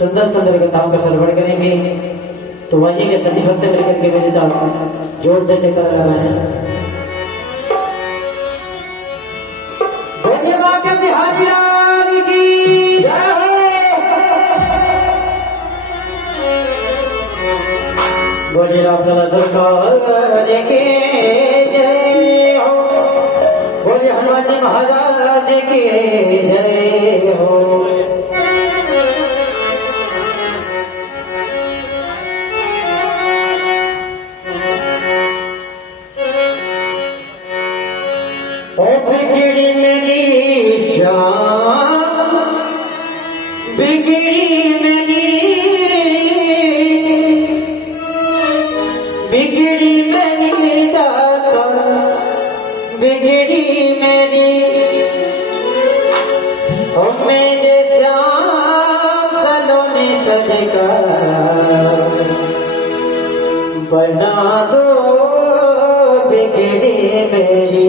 सुंदर सुंदर कथाओं का श्रवण करेंगे। तो वही के सभी भक्त मिलकर के मेरे साथ जोर से चक्कर लगाना है। बोलिए बाबा बिहारी लाल की जय हो। बोलिए राम सरकार के जय हो। बोलिए हनुमान जी महाराज के जय हो। बिगड़ी मेरी शान, बिगड़ी मेरी, बिगड़ी मेरी दाता, बिगड़ी मेरी, ओ मेरे श्याम सलोने सजगा बना दो बिगड़ी मेरी।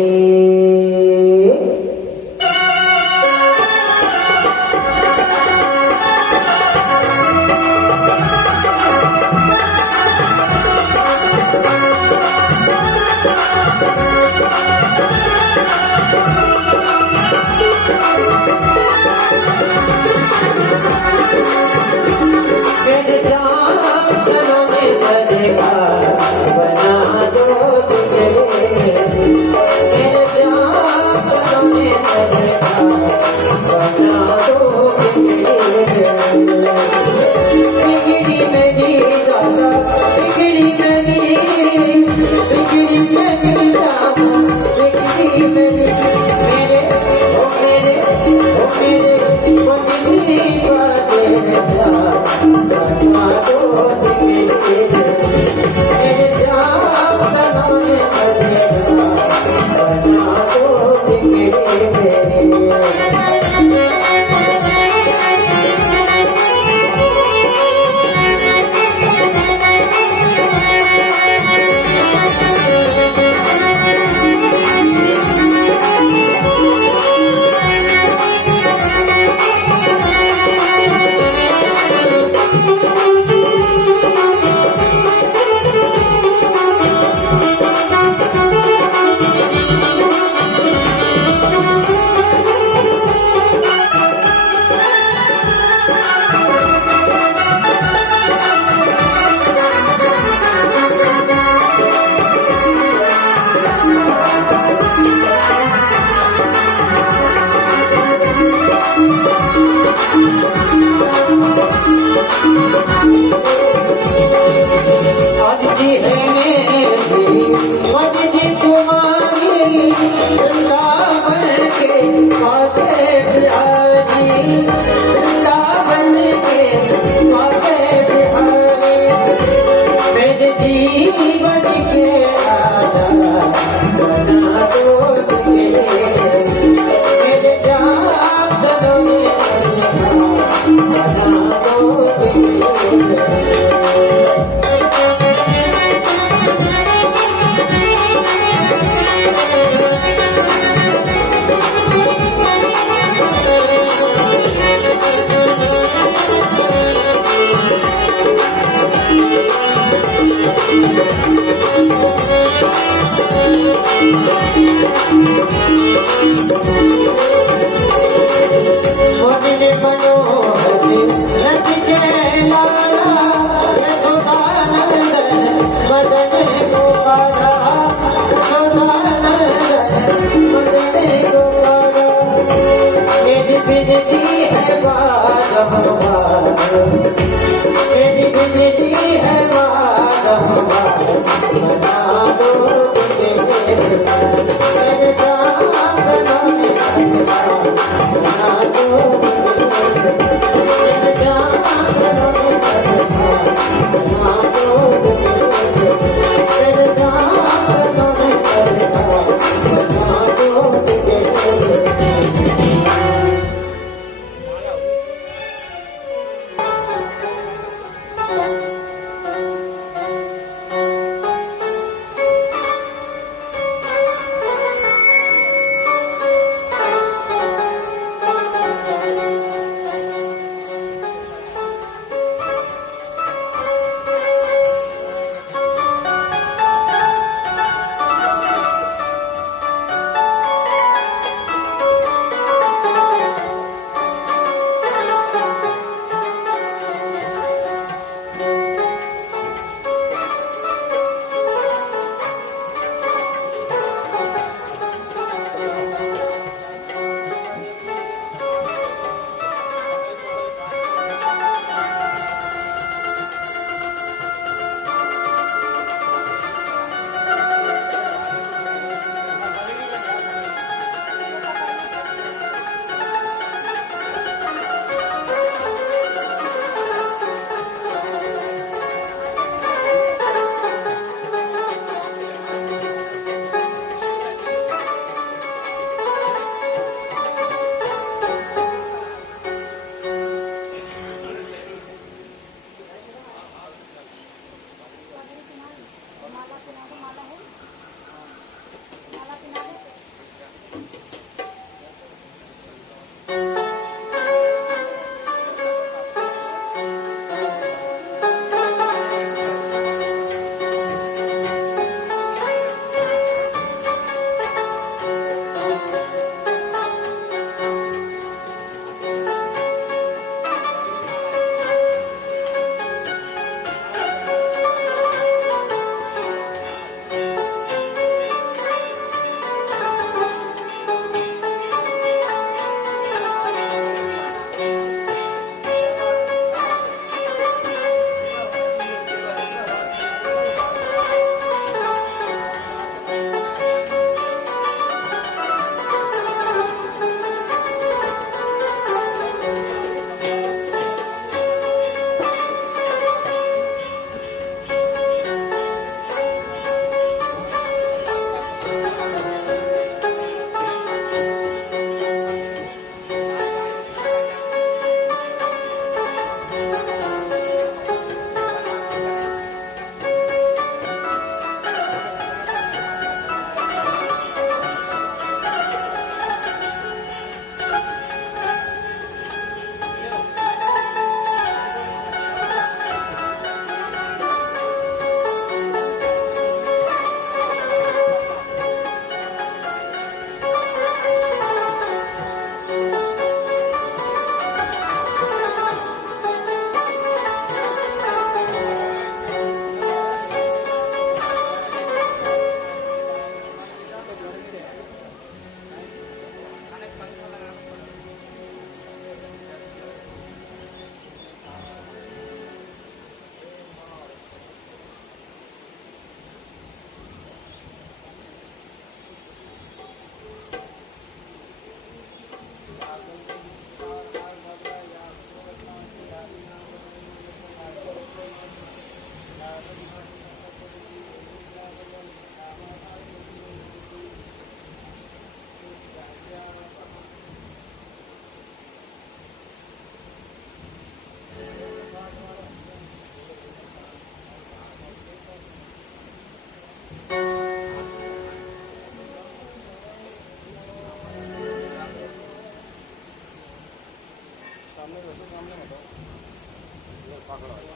भगवत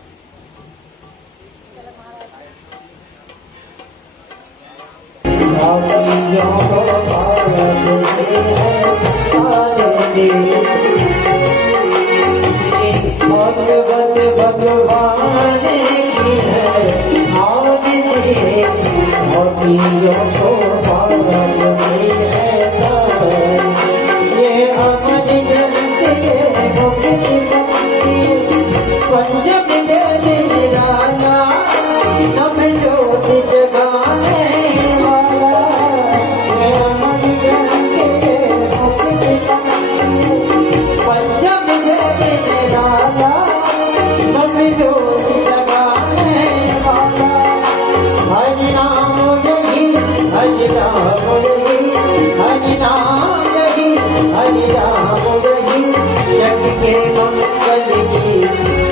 भगवान की है आज मोतियों को भारत में है ये अमन ग्रंथ के मुक्ति पंचम निराला नम ज्योति जगाने वाला ये अमन ग्रंथ के मुक्ति पंचम निराला नम ज्योति जगाने वाला हरि नाम यही हरि राम यही हरि नाम यही हरि राम यही जग के मंगल की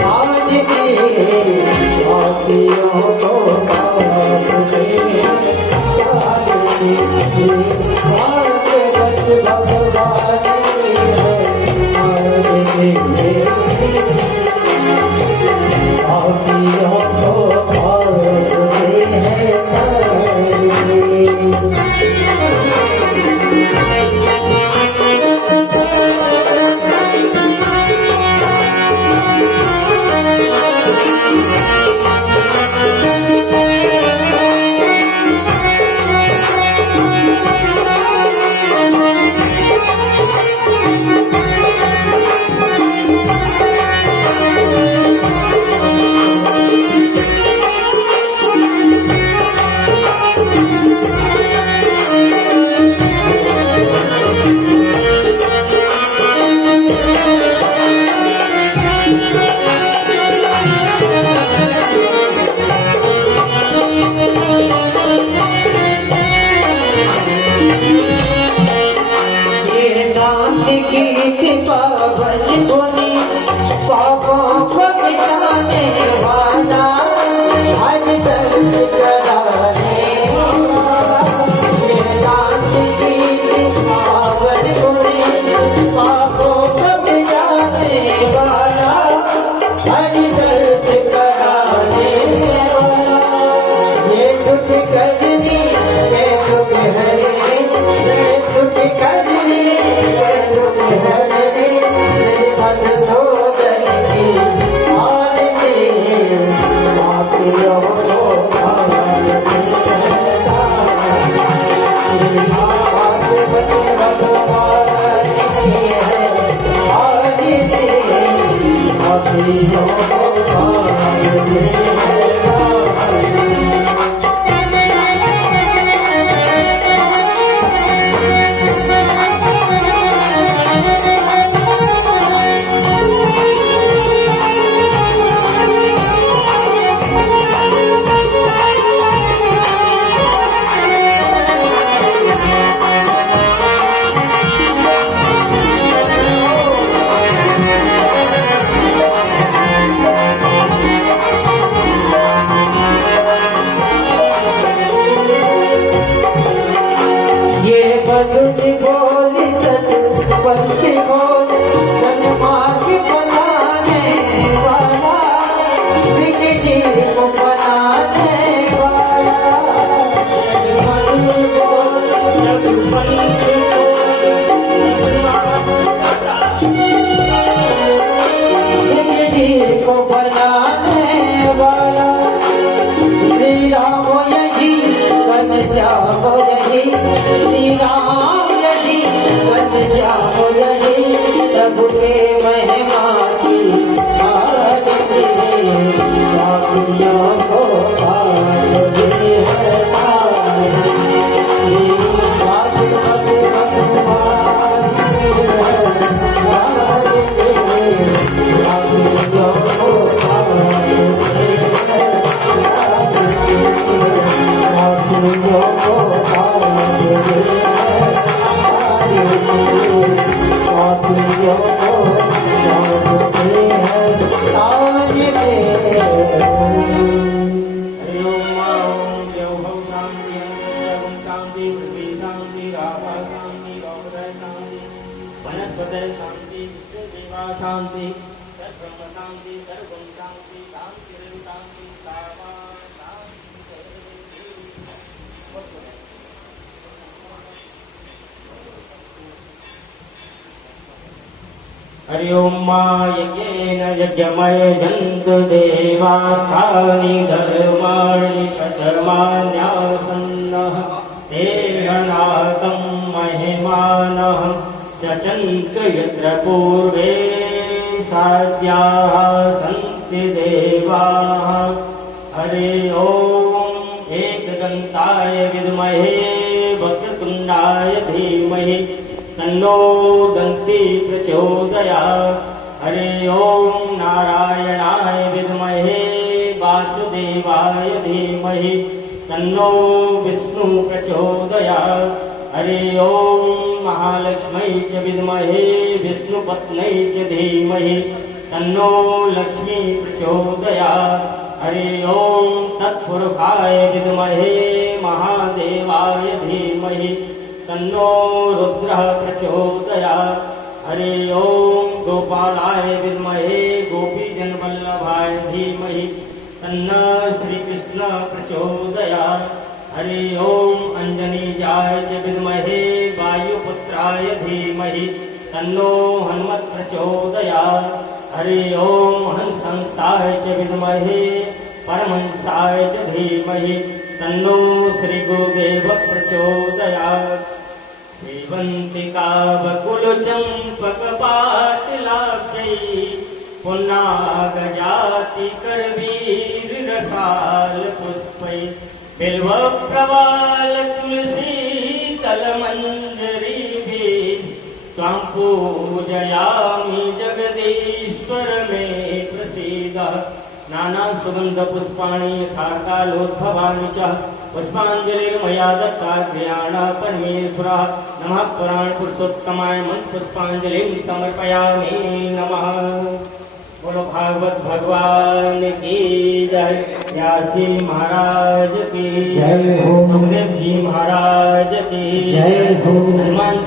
आज की आतियों को भागवत भगवान आतियों को पापों को मिटाने वाला हर दर्द कराने पावन गुणी पापों को मिटाने वाला हर दर्द कराने वाला ये दुख करनी ये दुख हरे ये दुख करनी ये दुख हरे मन सो बोली सत्पंथी बोल सन्मार्ग बनाने वाला विजय को बनाने वाला बोल सत्पंथी विजय को बनाने वाला श्री राम यही घनश्याम यही श्री राम यही घनश्याम यही प्रभु के महिमा की आरती पापियों को भारती है शांति सर्व शांति सर्व हरि ओम मा यज्ञेन यज्ञमय जन्तु देवास्तानि धर्माणि शतमान्यासन्नः तेषणातं महिमानः चचन्त यत्र पूर्वे साध्याः सन्ति देवाः। हरि ओम एकदन्ताय विद्महे वक्रतुण्डाय धीमहि तन्नो दन्ती प्रचोदयात्। हरि ओम नारायणाय विद्महे वासुदेवाय धीमहि तन्नो विष्णु प्रचोदयात्। हरि ओम महालक्ष्मै च विद्महे विष्णुपत्न्यै च धीमहि तन्नो लक्ष्मी प्रचोदयात्। हरि ओम तत्पुरुषाय विद्महे महादेवाय धीमहि तन्नो रुद्रः प्रचोदयात्। हरि ओम गोपालाय विद्महे गोपीजनवल्लभाय धीमहि तन्नः श्रीकृष्ण प्रचोदयात्। हरि ओम अंजनीजाय च विद्महे वायुपुत्राय धीमहि तन्नो हनुमत् प्रचोदयात्। हरि ओम हंसाय च विद्महे परमहंसाय च धीमहि तन्नो श्रीगुरुदेव प्रचोदयात्। श्रीवन्तिका बकुलचम्पकपाटलाब्जै पुन्नागजाति करवीर रसाल पुष्पै बिल्वप्रवाल तुलसी तलमञ्जरीभिः त्वां पूजयामि जगदीश्वर मे प्रसीद। नाना सुगंध पुष्पाणि यथाकालोद्भवानि च पुष्पाञ्जलिर्मया दत्ता क्रियाण परमेश्वरः। नमः पुराण पुरुषोत्तमाय मंत्र पुष्पाञ्जलिं समर्पयामि। नमः। बोलो भागवत भगवान की जय। व्यासी महाराज की जय हो। सुखदेव जी महाराज की जय हो। हनुमान जी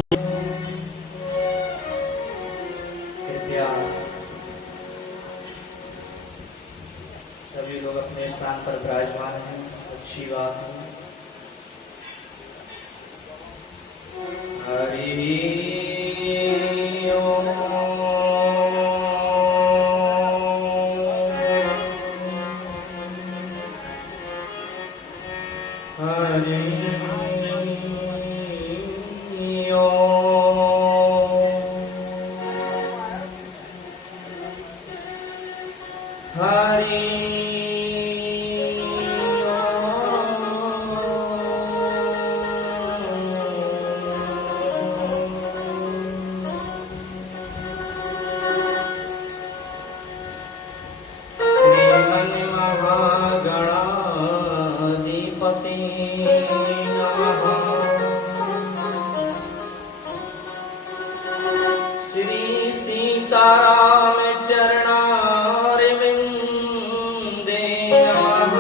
सभी लोग अपने स्थान पर विराजमान हैं। अच्छी बात है। हरि ओम। हरि ओम। हरि सीताराम चरणारविंदे नमः।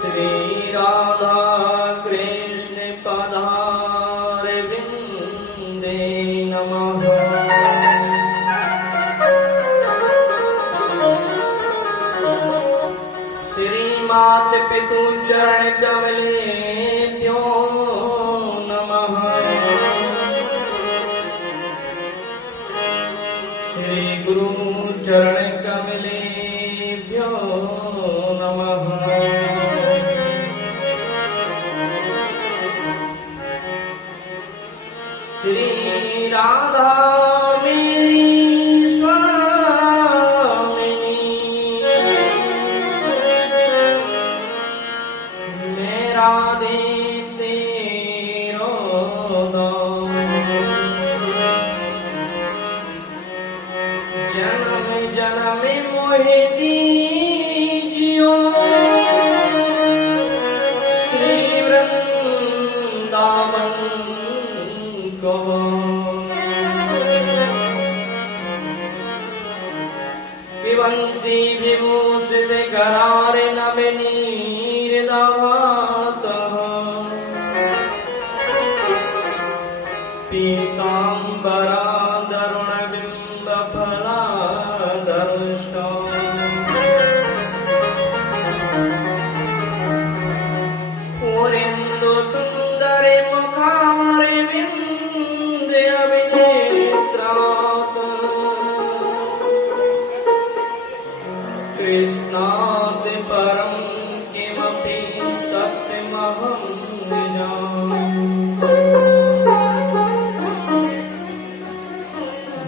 श्री राधा कृष्ण पदारविंदे नमः। श्री मात पितु चरण कमलेभ्यो नमः। श्री गुरु चरण कमलेभ्यो नमः। श्री राधा मेरी स्वामिनी मैं राधे तेरो दास। जन्म जन्म मोहे दीजियो श्री वृंदावन को। विवंशी विभूषित करार नवनीर दातः पीताम्बरा दरुण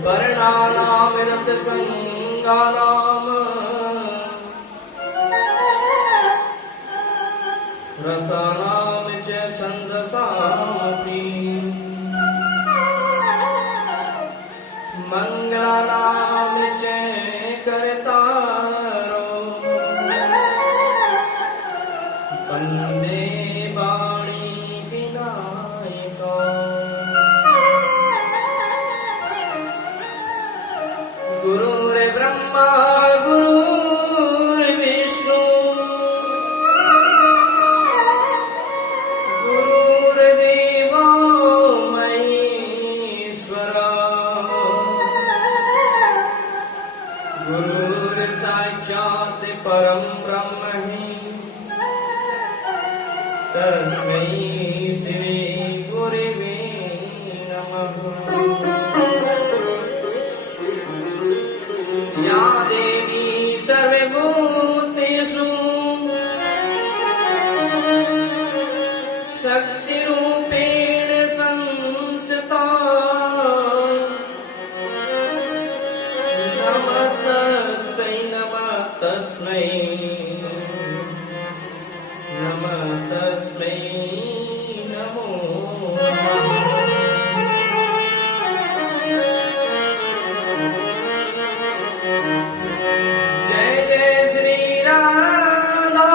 वर्णानामृतसंगानाम रसानाम च छन्दसामपि मंगलानाम च कर्तारो वन्दे वाणी विनायको गुरुर्ब्रह्मा गुरुर्विष्णु गुरुर्देवो महेश्वरा गुरुर्साक्षात् परं ब्रह्म तस्मै श्री गुरवे नमः। या देवी सर्वभूतेषु शक्तिरूपेण संस्थिता नमस्तस्यै नमस्तस्मै नमस्तस्मै नमो नमः। जय जय श्री राधा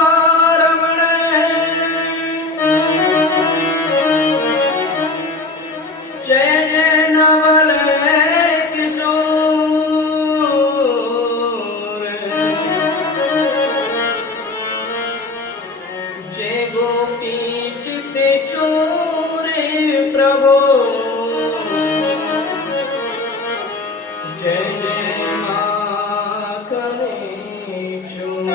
रमण जय जय नवल किशोर जय गोपी चित चोरे प्रभो जय जय माखने चोर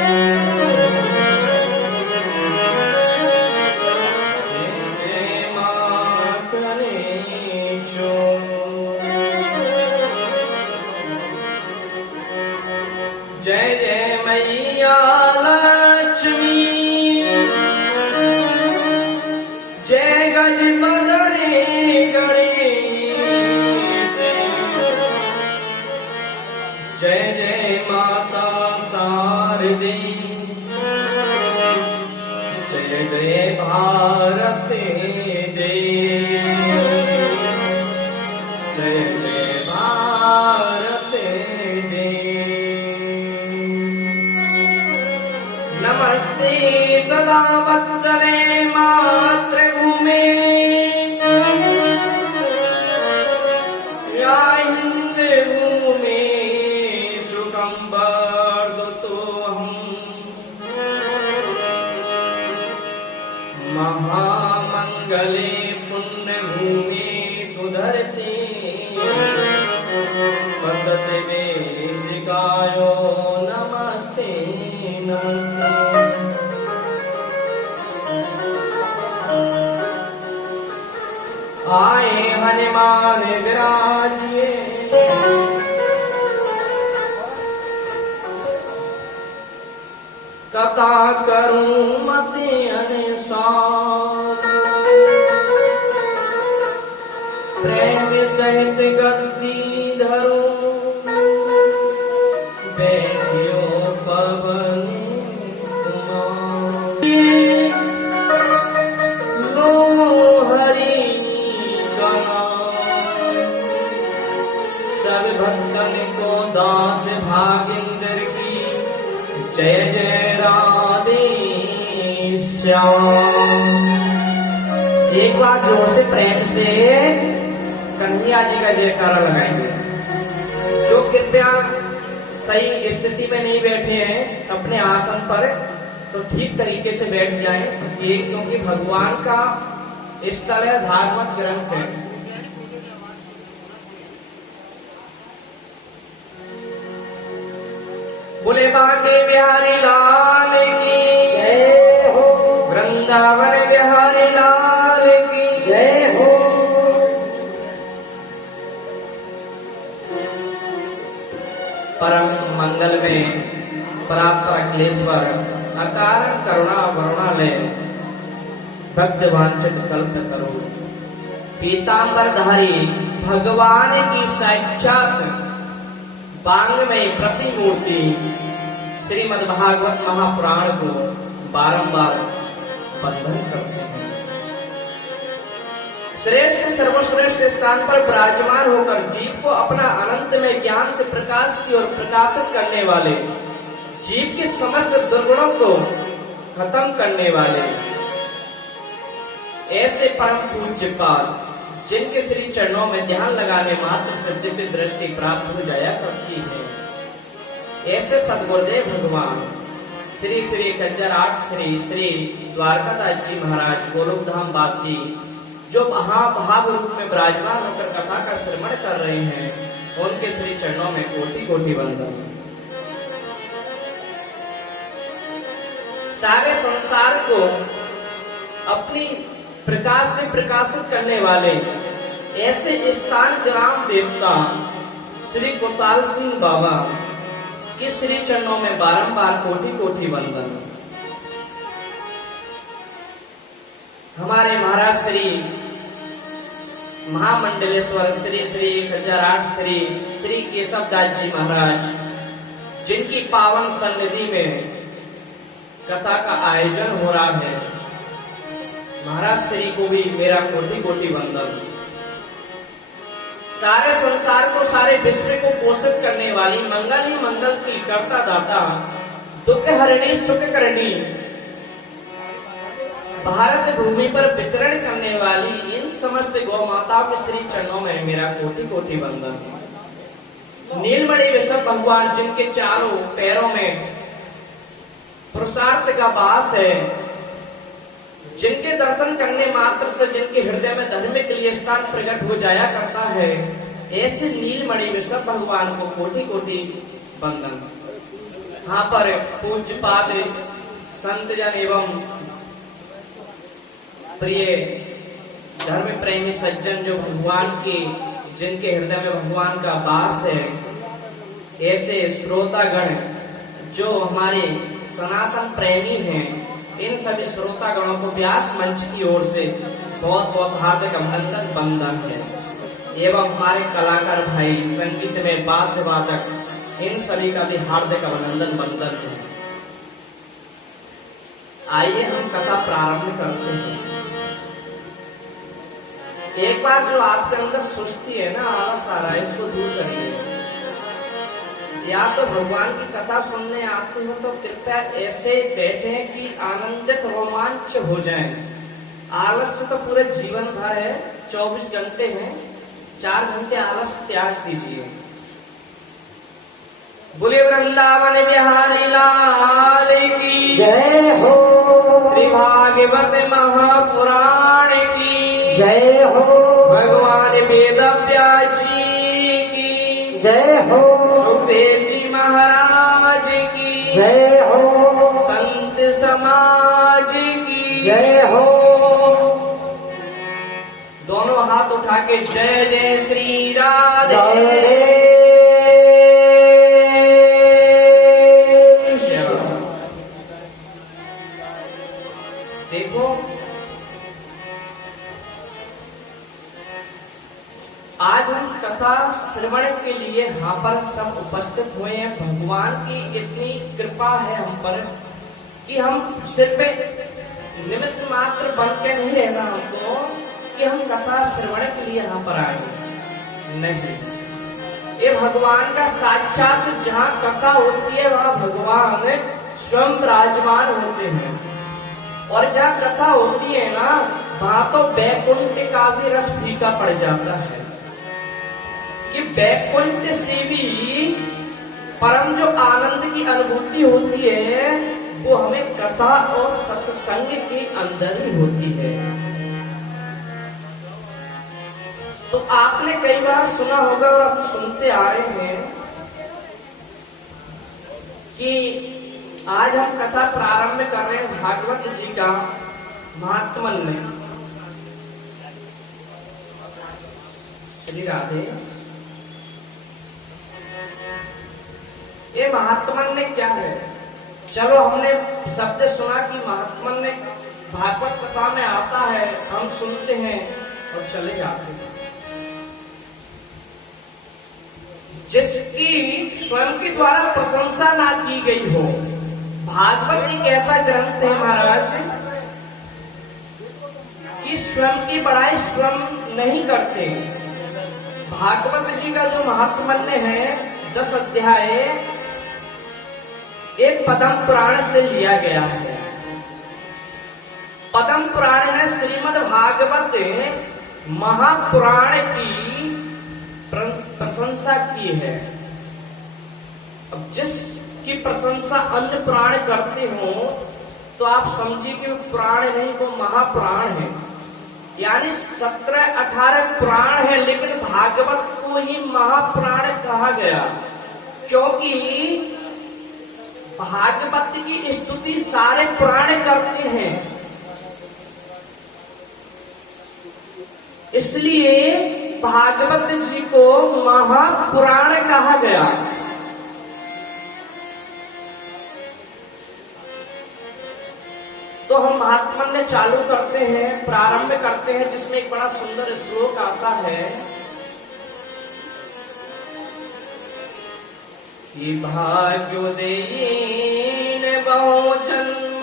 जय जय माखने चोर जय जय मैया लक्ष्मी जय गजपदरे गणेश जय जय माता शारदे जय जय भारत देश जय जय भारत देश। नमस्ते सदा वत्सले मातृभूमे या हिन्दभूमे सुखं वर्धतोऽहम् महामङ्गले पुण्यभूमे सुधरते पतते मे शिकायो नमस्ते नमस्ते। आए हनुमान विराजिए कथा करूं मति अनुसार प्रेम सहित गद्दी धरूं बैठियो पवन कुमार लो हरि का नाम सब भक्तन को दास भागेंद्र की जय जय राधे श्याम। एक बार जोर से प्रेम से कन्हैया जी का जयकारा लगाएंगे। जो कृपया सही स्थिति में नहीं बैठे हैं अपने आसन पर तो ठीक तरीके से बैठ जाएं, ये क्योंकि भगवान का स्थल है, भागवत ग्रंथ है। बोले बाके बिहारी लाल की जय हो, वृंदावन बिहारी लाल की जय हो। परम मंगल में प्राप्त अखिलेश्वर अकारण करुणा वरुणालय भक्त वांछित कल्प करो पीतांबर धारी भगवान की साक्षात वांग्मय प्रतिमूर्ति श्रीमद् भागवत महापुराण को बारंबार बंधन करते हैं। श्रेष्ठ सर्वश्रेष्ठ स्थान पर विराजमान होकर जीव को अपना अनंत में ज्ञान से प्रकाश की ओर प्रकाशित करने वाले, जीव के समस्त दुर्गुणों को खत्म करने वाले ऐसे परम पूज्य पाद, जिनके श्री चरणों में ध्यान लगाने मात्र से दिव्य दृष्टि प्राप्त हो जाया करती है, ऐसे सदगुरुदेव भगवान श्री श्री कंजराट श्री श्री द्वारकादास जी महाराज गोलोक धाम वासी, जो महाभाव रूप में विराजमान होकर कथा का श्रवण कर रहे हैं, उनके श्री चरणों में कोटि कोटि वंदन। सारे संसार को अपनी प्रकाश से प्रकाशित करने वाले ऐसे स्थान ग्राम देवता श्री गोसाल सिंह बाबा के श्री चरणों में बारंबार कोटि कोटि वंदन। हमारे महाराज श्री महामंडलेश्वर श्री श्री कंजराट श्री श्री केशवदास जी महाराज, जिनकी पावन सन्निधि में कथा का आयोजन हो रहा है, महाराज श्री को भी मेरा कोटि कोटि वंदन। सारे संसार को, सारे विश्व को पोषित करने वाली, मंगल ही मंगल की करता दाता, दुख हरणी सुख करणी, भारत भूमि पर विचरण करने वाली इन समस्त गौ माताओं के श्री चरणों में मेरा कोटि कोटि वंदन। नीलमणि विषभ भगवान, जिनके चारों पैरों में पुरुषार्थ का वास है, जिनके दर्शन करने मात्र से जिनके हृदय में धर्म के लिए स्थान प्रकट हो जाया करता है, ऐसे नीलमणि विषभ भगवान को कोटि कोटि वंदन। यहाँ पर पूज्य पाद संत जन एवं प्रिय धर्म प्रेमी सज्जन, जो भगवान की, जिनके हृदय में भगवान का वास है, ऐसे श्रोतागण जो हमारे सनातन प्रेमी हैं, इन सभी श्रोतागणों को व्यास मंच की ओर से बहुत बहुत हार्दिक अभिनंदन वंदन है। एवं हमारे कलाकार भाई, संगीत में वाद्य वादक, इन सभी का भी हार्दिक अभिनंदन वंदन है। आइए हम कथा प्रारंभ करते हैं। एक बार जो आपके अंदर सुस्ती है ना, आलस आ रहा है, इसको दूर करिए। या तो भगवान की कथा सुनने आते हो तो कृपया ऐसे बैठे कि आनंदित रोमांच हो जाएं। आलस से तो पूरे जीवन भर है, 24 घंटे हैं, 4 घंटे आलस त्याग दीजिए। बोले वृंदावन बिहारी लाल की जय हो, श्री भागवत महापुराण की जय हो, भगवान वेद व्यास जी की जय हो, सुखदेव जी महाराज की जय हो, संत समाज की जय हो। दोनों हाथ उठा के जय जय श्री राधे। देखो, आज हम कथा श्रवण के लिए यहाँ पर सब उपस्थित हुए हैं। भगवान की इतनी कृपा है हम पर कि हम सिर्फ निमित्त मात्र बन के नहीं रहना हमको कि हम कथा श्रवण के लिए यहाँ पर आए, नहीं। ये भगवान का साक्षात, जहाँ कथा होती है वहाँ भगवान स्वयं विराजमान होते हैं। और जहाँ कथा होती है ना, वहाँ तो वैकुंठ का भी रस फीका पड़ जाता है। कि वैकुंठ से भी परम जो आनंद की अनुभूति होती है, वो हमें कथा और सत्संग के अंदर ही होती है। तो आपने कई बार सुना होगा और आप सुनते आ रहे हैं कि आज हम कथा प्रारंभ कर रहे हैं भागवत जी का महात्मन में। श्री राधे। ये महात्मन ने क्या है? चलो, हमने शब्द सुना कि महात्मन ने भागवत कथा में आता है, हम सुनते हैं और चले जाते हैं। जिसकी स्वयं के द्वारा प्रशंसा ना की गई हो। भागवत एक ऐसा ग्रंथ है महाराज कि स्वयं की बड़ाई स्वयं नहीं करते। भागवत जी का जो महात्म्य है 10 अध्याय एक पद्म पुराण से लिया गया है। पद्म पुराण ने श्रीमद् भागवत महापुराण की प्रशंसा की है। अब जिसकी प्रशंसा अन्य पुराण करते हो तो आप समझिए कि वो पुराण नहीं, वो महापुराण है। यानी 17-18 पुराण है, लेकिन भागवत को ही महापुराण कहा गया, क्योंकि भागवत की स्तुति सारे पुराण करते हैं। इसलिए भागवत जी को महापुराण कहा गया। तो हम महात्म्य चालू करते हैं, प्रारंभ करते हैं, जिसमें एक बड़ा सुंदर श्लोक आता है कि भाग्योदयेन बहु जन्म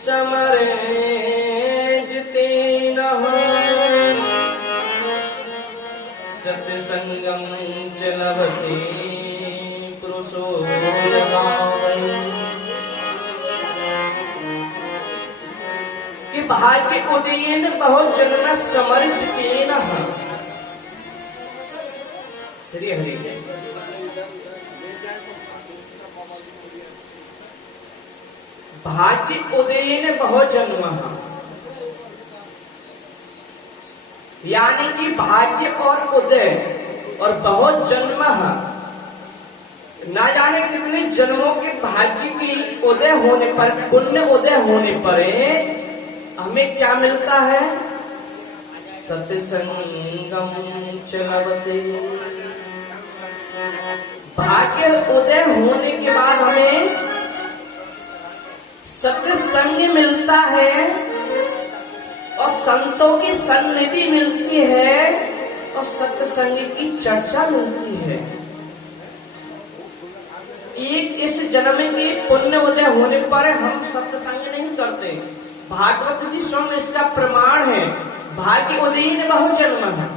समरेजतेन सत्संगं च लभते पुरुषो कि भाग्य उदयेन बहु जन्म समर्जितेन। श्री हरि जय। भाग्य उदयेन बहु जन्म, यानी कि भाग्य और उदय और बहुत जन्म, ना जाने कितने जन्मों के भाग्य की उदय होने पर, पुण्य उदय होने पर हमें क्या मिलता है? सत्संगम च लभते। भाग्य उदय होने के बाद हमें सत्संग मिलता है और संतों की सन्निधि मिलती है और सत्संग की चर्चा मिलती है। एक इस जन्म के पुण्य उदय होने पर हम सत्संग नहीं करते। भागवत जी स्वयं इसका प्रमाण है। भाग्य उदयेन बहु जन्म है।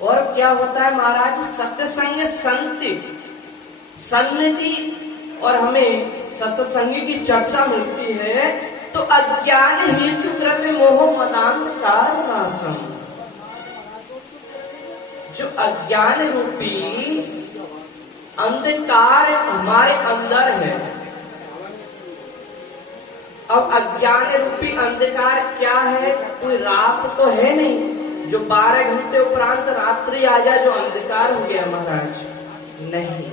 और क्या होता है महाराज? सत्संग सन्निधि और हमें सत्संग की चर्चा मिलती है तो अज्ञान हेतु कृत मोह मदांधकार नाशम। जो अज्ञान रूपी अंधकार हमारे अंदर है। अब अज्ञान रूपी अंधकार क्या है? कोई रात तो है नहीं जो 12 घंटे उपरांत रात्रि आ जाए जो अंधकार हो गया महाराज, नहीं।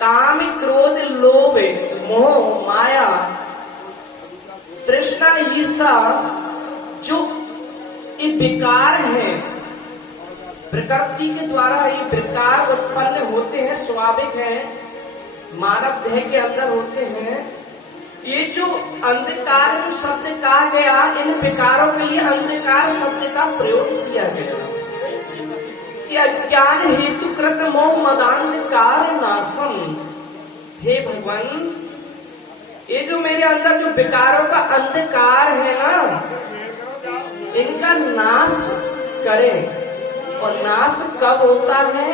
काम, क्रोध, लोभ, मोह, माया, तृष्णा, ईर्षा जो ये विकार है, प्रकृति के द्वारा ये विकार उत्पन्न होते हैं, स्वाभाविक है, मानव देह के अंदर होते हैं। ये जो अंधकार जो शब्द कहा गया, इन विकारों के लिए अंधकार शब्द का प्रयोग किया गया कि अज्ञान हेतु कृत मोह मदांधकार नाशम। हे भगवान, ये जो मेरे अंदर जो विकारों का अंधकार है ना, इनका नाश करें। और नाश कब होता है?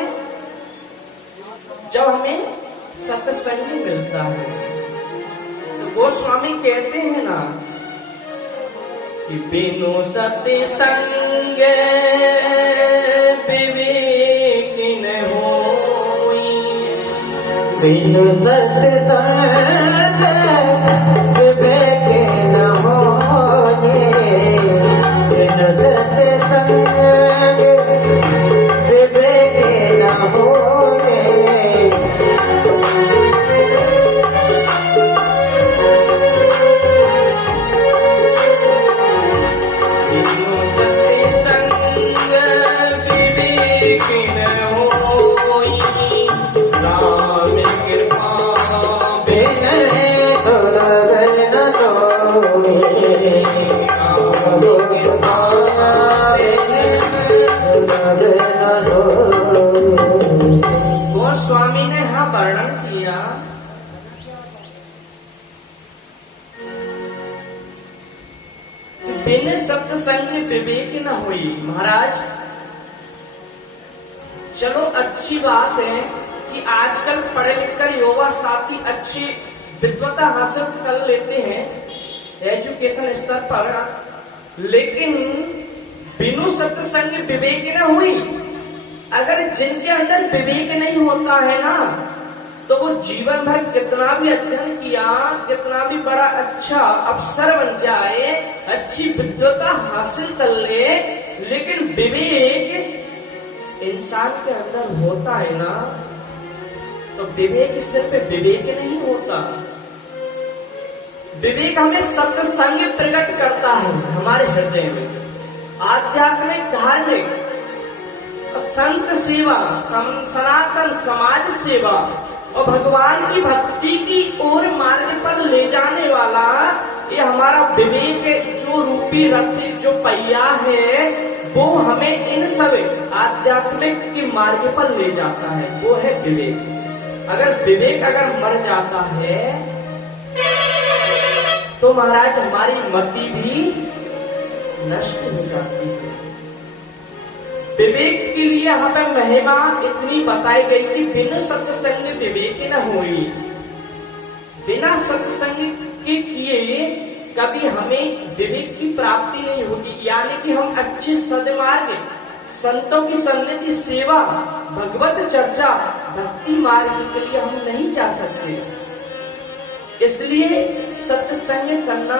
जब हमें सत्संग मिलता है। तो गोस्वामी कहते हैं ना कि बिनु सत्संग विवेक न होई। बिनु सत्संग विवेक न होए। बिनु सत्संग विवेक न होए। बिनु सत्संग विवेक न होई। राम कृपा बिन सत्संग विवेक न हुई। महाराज चलो अच्छी बात है कि आजकल पढ़े लिखकर युवा साथी अच्छी विद्वता हासिल कर लेते हैं एजुकेशन स्तर पर, लेकिन बिनु सत्संग विवेक न हुई। अगर जिनके अंदर विवेक नहीं होता है ना, तो वो जीवन भर कितना भी अध्ययन किया, कितना भी बड़ा अच्छा अफसर बन जाए, अच्छी विद्वता हासिल कर ले, लेकिन विवेक इंसान के अंदर होता है ना, तो विवेक सिर्फ विवेक नहीं होता। विवेक हमें सत्संग प्रकट करता है हमारे हृदय में। आध्यात्मिक, धार्मिक, संत सेवा, सनातन समाज सेवा और भगवान की भक्ति की ओर मार्ग पर ले जाने वाला ये हमारा विवेक जो रूपी रथ, जो पहिया है, वो हमें इन सब आध्यात्मिक के मार्ग पर ले जाता है, वो है विवेक। अगर विवेक मर जाता है तो महाराज हमारी मति भी नष्ट हो जाती है। विवेक के लिए हमें महिमा इतनी बताई गई कि बिना सत्संग विवेक न हुई। बिना सत्संग के किए कभी हमें विवेक की प्राप्ति नहीं होगी, यानी कि हम अच्छे सद्मार्ग, संतों की सन्निधि सेवा, भगवत चर्चा, भक्ति मार्ग के लिए हम नहीं जा सकते। इसलिए सत्संग करना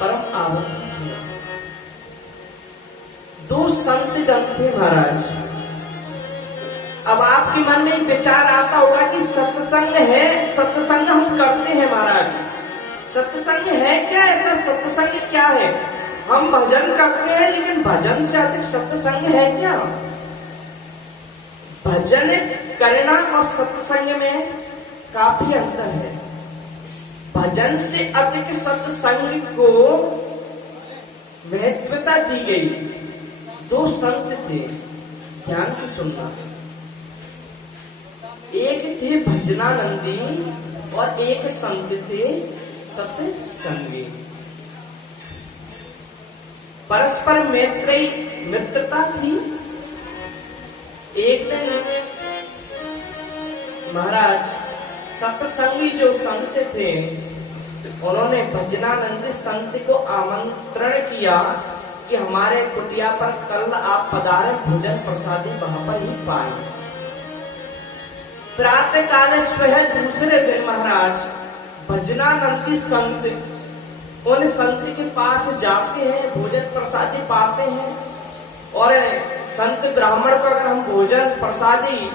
परम आवश्यक है। दो संत जन थे महाराज। अब आपके मन में विचार आता होगा कि सत्संग है, सत्संग हम करते हैं महाराज, सत्संग है क्या? ऐसा सत्संग क्या है? हम भजन करते हैं, लेकिन भजन से अधिक सत्संग है क्या? भजन करना और सत्संग में काफी अंतर है। भजन से अधिक सत्संग को महत्वता दी गई। दो संत थे, ध्यान से सुनना। एक थे भजनानंदी और एक संत थे सत्संगी। परस्पर मैत्री, मित्रता थी। एक दिन महाराज सत्संगी जो संत थे, उन्होंने भजनानंद संत को आमंत्रण किया कि हमारे कुटिया पर कल आप पधारें, भोजन प्रसादी वहां पर ही पाए। प्रातः काल स्वयं दूसरे दिन महाराज भजनानंदी संत उन संत के पास जाते हैं, भोजन प्रसादी पाते हैं। और संत ब्राह्मण को अगर हम भोजन प्रसादी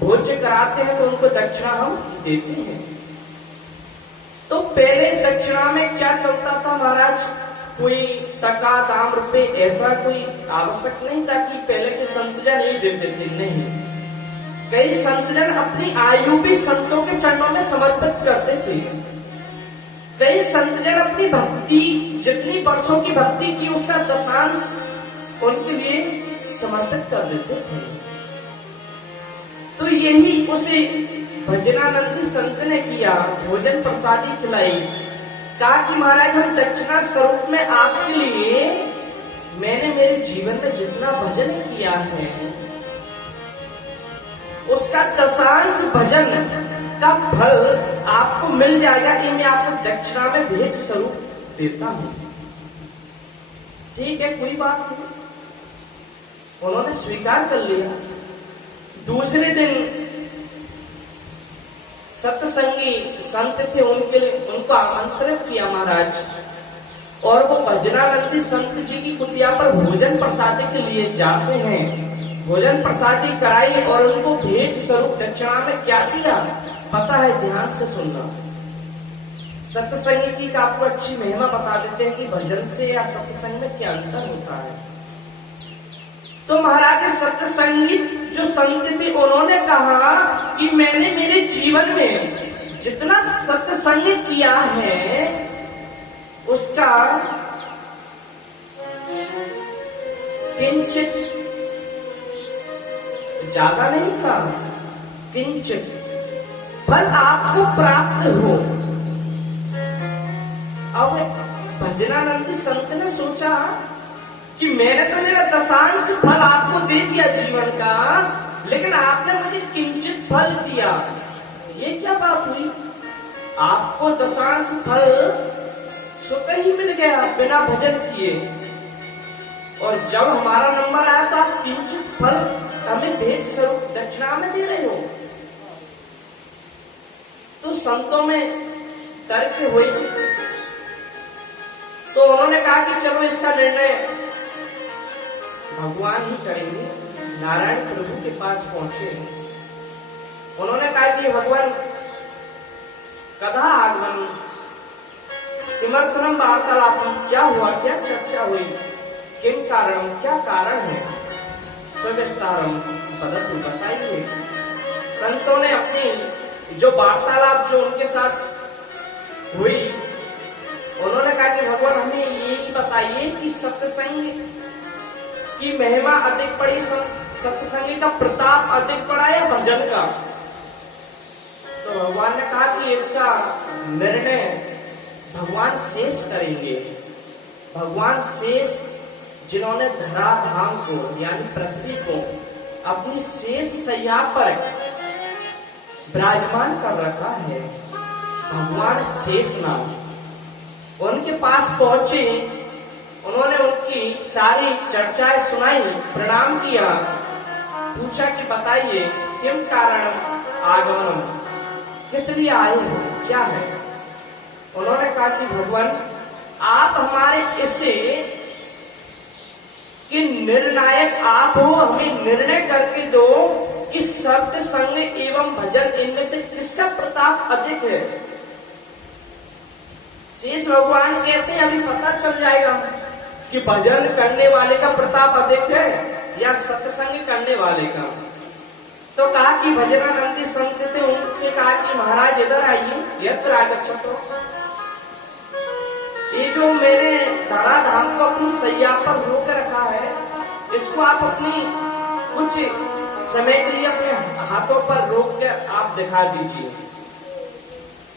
भोज्य कराते हैं तो उनको दक्षिणा हम देते हैं। तो पहले दक्षिणा में क्या चलता था महाराज? कोई टका, दाम, रुपए ऐसा कोई आवश्यक नहीं था कि पहले के संतजन ही देते थे, नहीं। कई संतजन अपनी आयु भी संतों के चरणों में समर्पित करते थे। कई संतजन अपनी भक्ति, जितनी वर्षों की भक्ति की, उसका दशांश उनके लिए समर्पित कर देते थे। तो यही उसे भजनानंदी संत ने किया, भोजन प्रसादी खिलाई। कहा कि महाराज हम दक्षिणा स्वरूप में आपके लिए, मैंने मेरे जीवन में जितना भजन किया है उसका दशांश भजन का फल आपको मिल जाएगा, कि मैं आपको दक्षिणा में भेंट स्वरूप देता हूं। ठीक है, कोई बात नहीं। उन्होंने स्वीकार कर लिया। दूसरे दिन सत्संगी संत थे, उनको आमंत्रित किया महाराज, और वो भजनानंदी संत जी की कुटिया पर भोजन प्रसादी के लिए जाते हैं। भोजन प्रसादी कराई और उनको भेंट स्वरूप दक्षिणा में क्या दिया पता है? ध्यान से सुनना। सत्संग की आपको अच्छी महिमा बता देते हैं कि भजन से या सत्संग में क्या अंतर होता है। तो महाराज सत्संगी जो संत थे, उन्होंने कहा कि मैंने मेरे जीवन में जितना सत्संग किया है उसका किंचित, ज्यादा नहीं था, किंचित फल आपको प्राप्त हो। अब भजनानंद संत ने सोचा कि मैंने तो मेरा दशांश फल आपको दे दिया जीवन का, लेकिन आपने मुझे किंचित फल दिया। ये क्या बात हुई? आपको दशांश फल स्वतः ही मिल गया बिना भजन किए, और जब हमारा नंबर आया तो आप किंचित फल हमें भेंट स्वरूप दक्षिणा में दे रहे हो। तो संतों में तर्क हुई, तो उन्होंने कहा कि चलो इसका निर्णय भगवान ही करेंगे। नारायण प्रभु के पास पहुंचे, उन्होंने कहा कि भगवान कदा आगमन किमर्थम वार्तालापम, क्या हुआ, क्या चर्चा हुई, किम कारण, क्या कारण है, सविस्तारम पदतु, बताइए। संतों ने अपनी जो वार्तालाप जो उनके साथ हुई, उन्होंने कहा कि भगवान हमें ये बताइए कि सत्संग की महिमा अधिक पड़ी, सत्संगी का प्रताप अधिक पड़ा या भजन का? तो भगवान ने कहा कि इसका निर्णय भगवान शेष करेंगे। भगवान शेष जिन्होंने धरा धाम को यानी पृथ्वी को अपनी शेष सैया पर विराजमान कर रखा है, भगवान शेषनाग उनके पास पहुंचे। उन्होंने उनकी सारी चर्चाएं सुनाई, प्रणाम किया, पूछा कि बताइए किम कारण आगमन, किस लिए आए हो, क्या है? उन्होंने कहा कि भगवान आप हमारे इसे कि निर्णायक आप हो, हमें निर्णय करके दो कि सत्य संग एवं भजन इनमें से किसका प्रताप अधिक है। शेष भगवान कहते हैं अभी पता चल जाएगा कि भजन करने वाले का प्रताप अधिक है या सत्संग करने वाले का। तो कहा कि भजनानंदी संत थे, उनसे कहा कि महाराज इधर आइए, यत्र आगच्छतु, ये जो मैंने धराधाम को अपनी सैया पर रोक रखा है, इसको आप अपनी कुछ समय के लिए अपने हाथों पर रोक कर आप दिखा दीजिए।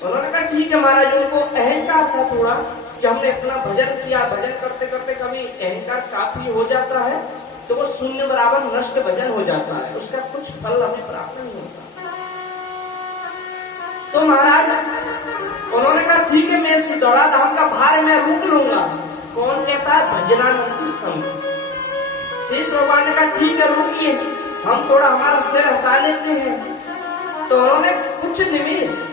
उन्होंने कहा ठीक है महाराज। उनको अहंकार था थोड़ा कि हमने अपना भजन किया, भजन करते करते कभी अहंकार काफी हो जाता है तो वो शून्य बराबर नष्ट भजन हो जाता है, उसका कुछ फल हमें प्राप्त नहीं होता। तो महाराज उन्होंने कहा ठीक है, मैं इस धराधाम का भार मैं रोक लूंगा। कौन कहता है? भजनानंदी संत। शेष भगवान ने कहा ठीक है रोकिए, हम थोड़ा हमारा सिर हटा लेते हैं। तो उन्होंने कुछ निवेश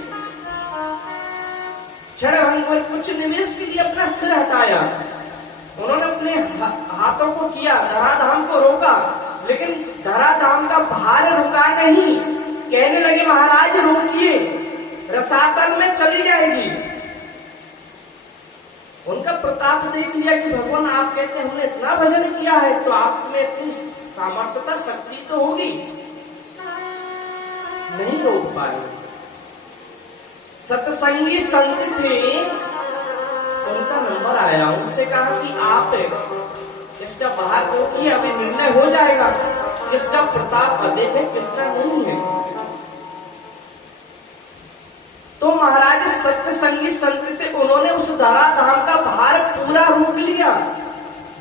कुछ निवेश के लिए अपना सिर हटाया। उन्होंने अपने हाथों को किया, धराधाम को रोका, लेकिन धराधाम का भार रुका नहीं। कहने लगे महाराज रोकिए, रसातल में चली जाएगी। उनका प्रताप देख लिया कि भगवान आप कहते हैं हमने इतना भजन किया है तो आप में इतनी सामर्थ्यता शक्ति तो होगी, नहीं रोक पाए। सत्संगी संत थे, उनका नंबर आया, उनसे कहा कि आप इसका बाहर रोकिए, अभी निर्णय हो जाएगा किसका प्रताप अधिक है किसका नहीं है। तो महाराज सत्संगी संत थे, उन्होंने उस धराधाम का भार पूरा रोक लिया।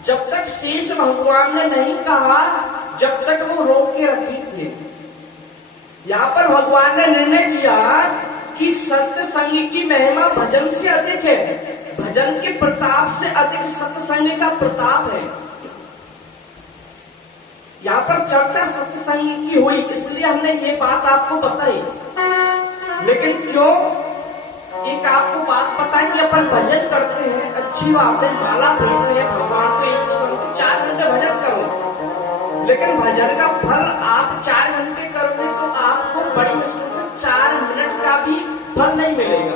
जब तक शेष भगवान ने नहीं कहा, जब तक वो रोक के रखी थी। यहां पर भगवान ने निर्णय किया कि सत्संग की महिमा भजन से अधिक है, भजन के प्रताप से अधिक सत्संग का प्रताप है। यहाँ पर चर्चा सत्संग की हुई, इसलिए हमने ये बात आपको बताई। लेकिन क्यों एक आपको बात पता है कि अपन भजन करते हैं, अच्छी बात है, माला पढ़ते हैं भगवान को 4 घंटे भजन करो, लेकिन भजन का फल आप 4 घंटे करोगे तो आपको बड़ी मुश्किल से 4 मिनट का भी फल नहीं मिलेगा।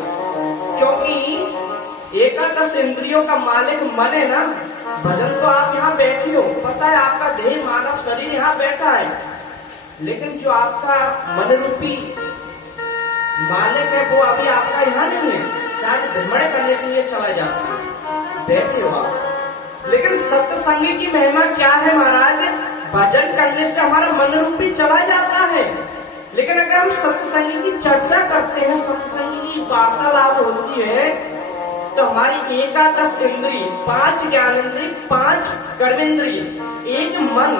क्योंकि एकादश इंद्रियों का मालिक मन है ना। भजन तो आप यहाँ बैठे हो, पता है आपका देह मानव शरीर यहाँ बैठा है, लेकिन जो आपका मन रूपी मालिक है वो अभी आपका यहाँ नहीं है, शायद भ्रमण करने के लिए चला जाता है, बैठे हो आप। लेकिन सत्संग की महिमा क्या है महाराज? भजन करने से हमारा मन रूपी चला जाता है। लेकिन अगर हम सत्संग की चर्चा करते हैं, सत्संग की वार्तालाप होती है, तो हमारी एकादश इंद्रिय, 5 ज्ञानेंद्रिय, 5 कर्मेंद्रिय, एक मन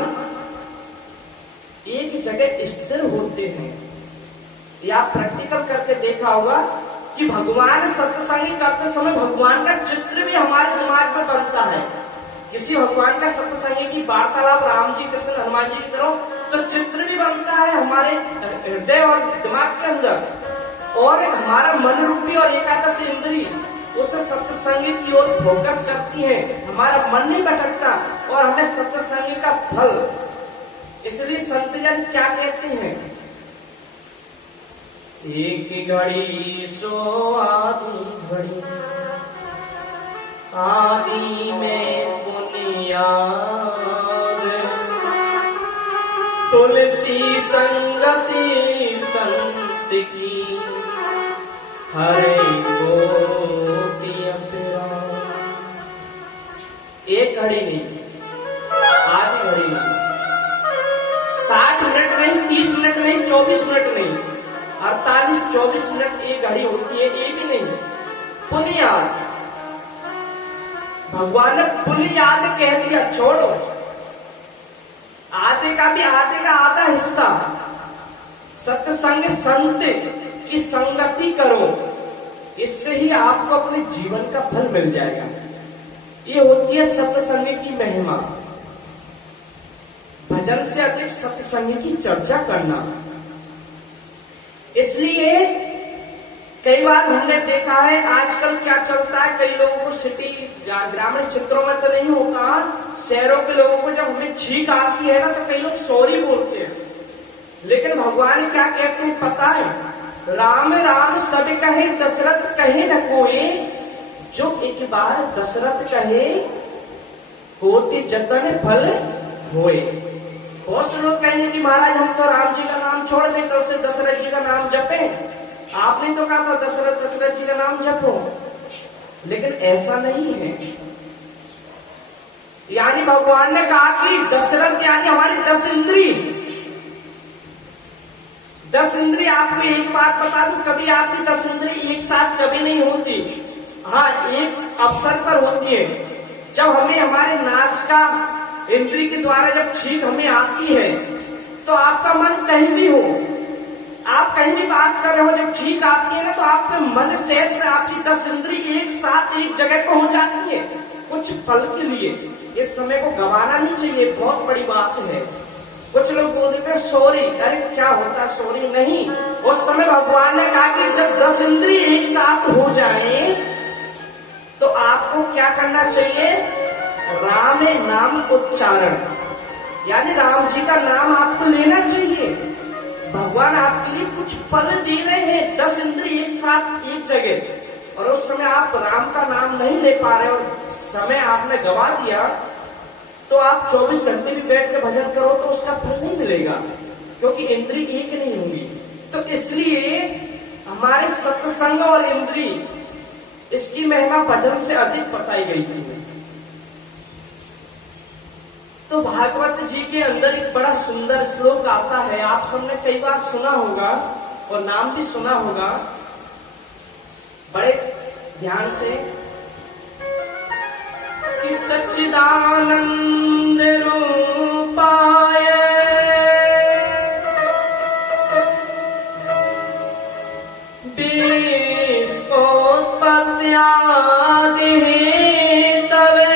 एक जगह स्थिर होते हैं। या प्रैक्टिकल करके देखा होगा कि भगवान सत्संग करते समय भगवान का चित्र भी हमारे दिमाग में बनता है। किसी भगवान का सत्संग की वार्तालाप राम जी, कृष्ण, हनुमान जी की तरह, तो चित्र भी बनता है हमारे हृदय और दिमाग के अंदर। और हमारा मन रूपी और एकादश इंद्रिय उस सत्संग की ओर फोकस करती है, हमारा मन नहीं भटकता और हमें सत्संग का फल। इसलिए संत जन क्या कहते हैं, एक घड़ी सो आधी घड़ी, आदि में पुनियाद, तुलसी संगति संत की, हरे कोटि अपराध। एक घड़ी नहीं, आधी घड़ी नहीं, 60 मिनट नहीं, 30 मिनट नहीं, 24 मिनट नहीं, 48-24 मिनट एक घड़ी होती है, एक ही नहीं। पुनियाद, भगवान ने पुनियाद कह दिया, छोड़ो। आधे का भी आधे का आधा हिस्सा सत्संग संत की संगति करो, इससे ही आपको अपने जीवन का फल मिल जाएगा। ये होती है सत्संग की महिमा। भजन से अधिक सत्संग की चर्चा करना। इसलिए कई बार हमने देखा है आजकल क्या चलता है, कई लोगों को सिटी ग्रामीण क्षेत्रों में तो नहीं होता, शहरों के लोगों को जब हमें छींक आती है ना तो कई लोग सॉरी बोलते हैं। लेकिन भगवान क्या कहते हैं पता है, राम राम सब कहे दशरथ कहे न कोई, जो एक बार दशरथ कहे कोटि जतन फल होए। बहुत से लोग कहेंगे कि महाराज हम तो राम जी का नाम छोड़ दें, कल से दशरथ जी का नाम जपें। आपने तो कहा था दशरथ जी का नाम जपो, लेकिन ऐसा नहीं है। यानी भगवान ने कहा कि दशरथ यानी हमारी 10 इंद्रिय, 10 इंद्रिय। आपको एक बात बता दूं, कभी आपकी 10 इंद्रिय एक साथ कभी नहीं होती। हाँ, एक अवसर पर होती है, जब हमें हमारे नाश का इंद्रिय के द्वारा जब छींक हमें आती है, तो आपका मन कहीं भी हो, आप कहीं भी बात कर रहे हो, जब छींक आती है ना तो आपके मन से आपकी 10 इंद्रिय एक साथ एक जगह पर हो जाती है कुछ पल के लिए। इस समय को गंवाना नहीं चाहिए, बहुत बड़ी बात है। कुछ लोग बोलते हैं सॉरी, अरे क्या होता सॉरी नहीं। उस समय भगवान ने कहा कि जब 10 इंद्रिय एक साथ हो जाए तो आपको क्या करना चाहिए, राम नाम उच्चारण, यानी राम जी का नाम आपको लेना चाहिए। भगवान आपके लिए कुछ पल दे रहे हैं, 10 इंद्रिय एक साथ एक जगह, और उस समय आप राम का नाम नहीं ले पा रहे और समय आपने गवा दिया, तो आप 24 घंटे भी बैठ के भजन करो तो उसका फल नहीं मिलेगा, क्योंकि इंद्रिय एक नहीं होंगी। तो इसलिए हमारे सत्संग और इंद्रिय, इसकी महिमा भजन से अधिक बताई गई है। तो भागवत जी के अंदर एक बड़ा सुंदर श्लोक आता है, आप सबने कई बार सुना होगा और नाम भी सुना होगा, बड़े ध्यान से, कि सच्चिदानंद रूपाय विश्वोत्पत्त्यादि हेतवे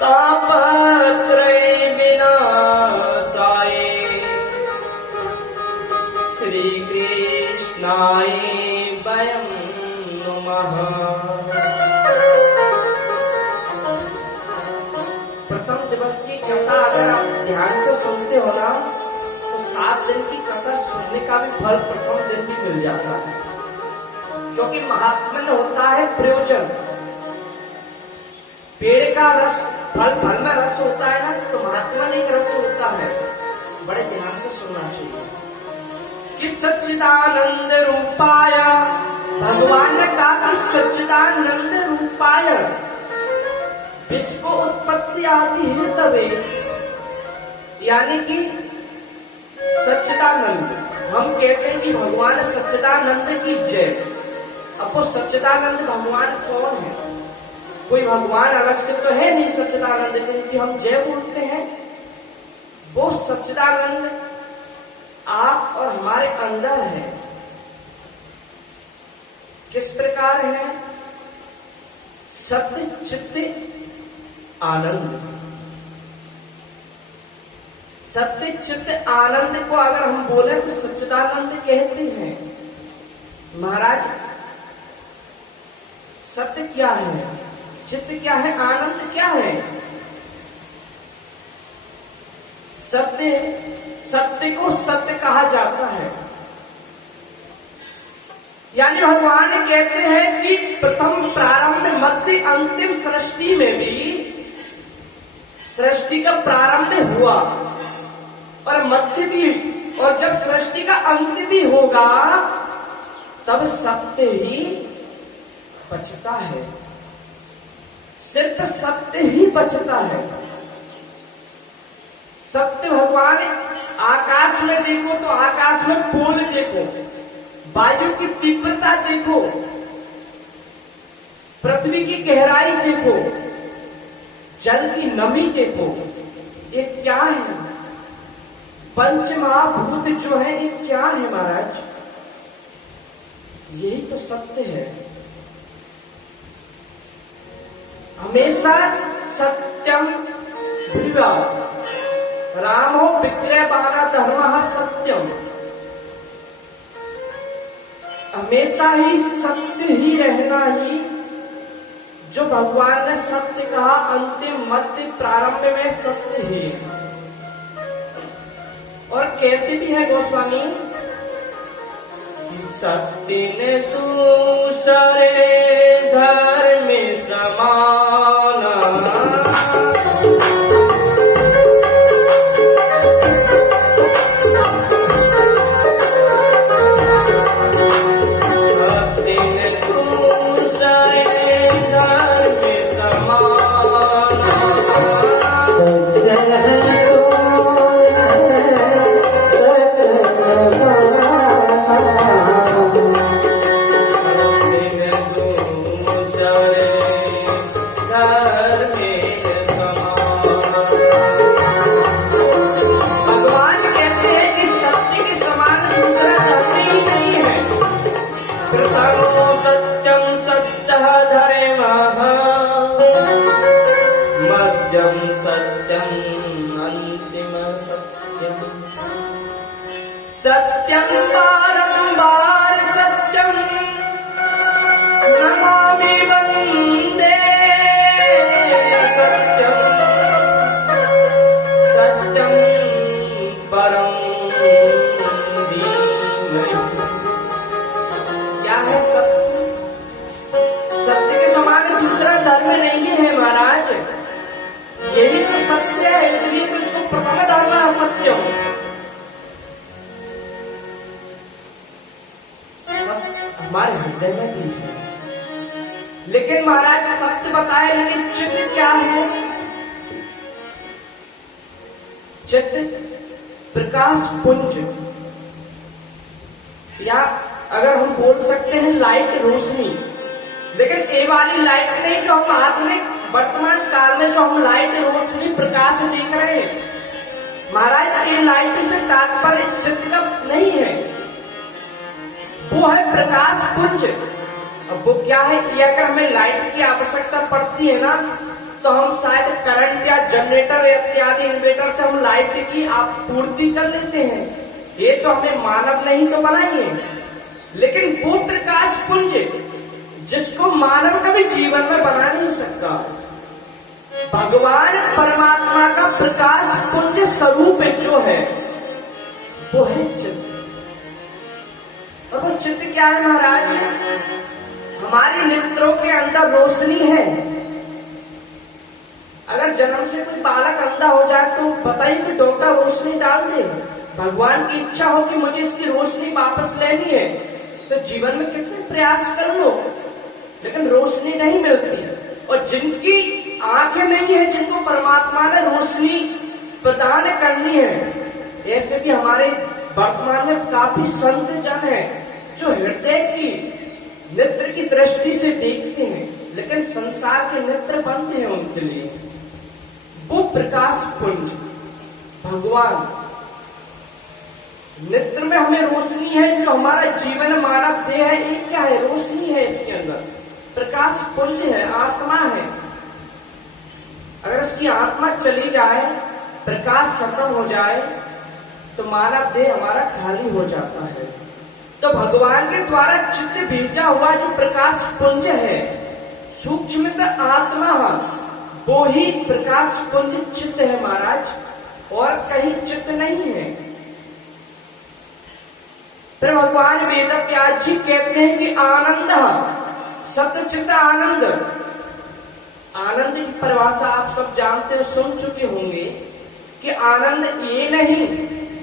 तापत्रय विनाशाय श्री कृष्णाय वयं नमः। प्रथम दिवस की कथा अगर आप ध्यान से सुनते हो ना तो 7 दिन की कथा सुनने का भी फल प्रथम दिन भी मिल जाता है, क्योंकि महात्मा में होता है प्रयोजन। पेड़ का रस, फल में रस होता है ना, तो महात्मा में एक रस होता है, बड़े ध्यान से सुनना चाहिए। कि सच्चिदानंद रूपाय, भगवान ने कहा कि सच्चिदानंद रूपाय विश्व उत्पत्ति आदि हेतवे, यानी कि सच्चिदानंद हम कहते हैं कि भगवान सच्चिदानंद की जय। अब वो सच्चिदानंद भगवान कौन है? कोई भगवान अलग से तो है नहीं सच्चिदानंद के कि हम जय बोलते हैं। वो सच्चिदानंद आप और हमारे अंदर है। किस प्रकार है? सत्य चित्त आनंद। सत्य चित्त आनंद को अगर हम बोले तो सच्चिदानंद कहते हैं। महाराज सत्य क्या है, चित्त क्या है, आनंद क्या है? सत्य, सत्य को सत्य कहा जाता है। यानी भगवान कहते हैं कि प्रथम प्रारंभ मध्य अंतिम सृष्टि में भी सृष्टि का प्रारंभ हुआ और मध्य भी, और जब सृष्टि का अंत भी होगा तब सत्य ही बचता है। सिर्फ सत्य ही बचता है। सत्य भगवान आकाश में देखो तो आकाश में पोल देखो, वायु की तीव्रता देखो, पृथ्वी की गहराई देखो, जल की नमी देखो, ये क्या है? पंच महाभूत जो है ये क्या है महाराज? यही तो सत्य है। हमेशा सत्यम रामो विक्रय बारा धर्म सत्यम। हमेशा ही सत्य ही रहना ही जो भगवान ने सत्य कहा, अंतिम मध्य प्रारंभ में सत्य ही। और कहते भी है गोस्वामी, सत्य ने दूसरे धर्म में समाना, सत्य ने दूसरे धर्म में समाना, सत्यम बारंबार सत्यम नमामि वंदे सत्यम, सत्यम परम धीमहि। क्या है सत्य? सत्य के समान दूसरा धर्म नहीं है महाराज। यही तो सत्य है, इसलिए तो इसको प्रथम धर्म असत्यम। हमारे हृदय में भी है, लेकिन महाराज सत्य बताए, लेकिन चित्त क्या है? चित्त प्रकाश पुंज, या अगर हम बोल सकते हैं लाइट, रोशनी। लेकिन ये वाली लाइट नहीं जो हम आधुनिक वर्तमान काल में जो हम लाइट, रोशनी, प्रकाश देख रहे हैं महाराज, ये लाइट से तात्पर्य चित्त का नहीं है, वो है प्रकाश पुंज। अब वो क्या है कि अगर हमें लाइट की आवश्यकता पड़ती है ना, तो हम शायद करंट या जनरेटर इत्यादि इन्वर्टर से हम लाइट की आपूर्ति कर लेते हैं। ये तो हमें मानव नहीं तो बनाइए, लेकिन वो प्रकाश पुंज जिसको मानव कभी जीवन में बना नहीं सकता, भगवान परमात्मा का प्रकाश पुंज स्वरूप जो है वो है चित्त। और वो चित्त क्या है महाराज? हमारे नेत्रों के अंदर रोशनी है। अगर जन्म से कोई बालक अंधा हो जाए तो बताइए कि डॉक्टर रोशनी डाल दे। भगवान की इच्छा हो कि मुझे इसकी रोशनी वापस लेनी है तो जीवन में कितने प्रयास कर लो, लेकिन रोशनी नहीं मिलती। और जिनकी आंखें नहीं है, जिनको परमात्मा ने रोशनी प्रदान करनी है, ऐसे भी हमारे वर्तमान में काफी संत जन हैं जो हृदय की नेत्र की दृष्टि से देखते हैं, लेकिन संसार के नेत्र बंद हैं उनके लिए। वो प्रकाश पुंज भगवान नेत्र में हमें रोशनी है, जो हमारा जीवन मानव देह है, ये क्या है? रोशनी है, इसके अंदर प्रकाश पुंज है, आत्मा है। अगर इसकी आत्मा चली जाए, प्रकाश खत्म हो जाए, तो मानव देह हमारा खाली हो जाता है। तो भगवान के द्वारा चित्त भेजा हुआ जो प्रकाश पुंज है, सूक्ष्म आत्मा, वो ही प्रकाश पुंज चित्त है महाराज, और कहीं चित्त नहीं है। फिर भगवान वेद व्यास जी कहते हैं कि आनंद सत्यचित्त आनंद। आनंद की परिभाषा आप सब जानते हो, सुन चुके होंगे कि आनंद ये नहीं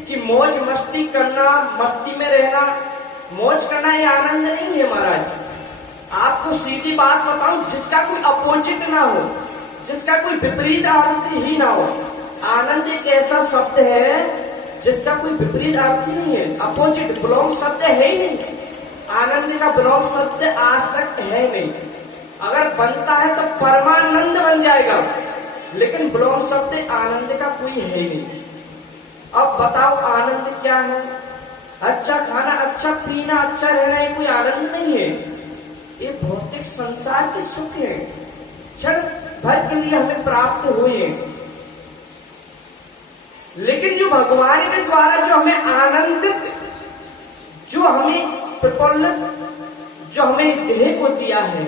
कि मौज मस्ती करना, मस्ती में रहना, मौज करना, ये आनंद नहीं है महाराज। आपको सीधी बात बताऊं, जिसका कोई अपोजिट ना हो, जिसका कोई विपरीत अर्थ ही ना हो। आनंद एक ऐसा शब्द है जिसका कोई विपरीत अर्थ ही नहीं है, अपोजिट विलोम शब्द है ही नहीं। आनंद का विलोम शब्द आज तक है नहीं। अगर बनता है तो परमानंद बन जाएगा, लेकिन विलोम शब्द आनंद का कोई है ही नहीं। अब बताओ आनंद क्या है? अच्छा खाना, अच्छा पीना, अच्छा रहना, ये कोई आनंद नहीं है। ये भौतिक संसार के सुख है, क्षण भर के लिए हमें प्राप्त हुए हैं। लेकिन जो भगवान के द्वारा जो हमें आनंदित, जो हमें प्रफुल्लित, जो हमें देह को दिया है,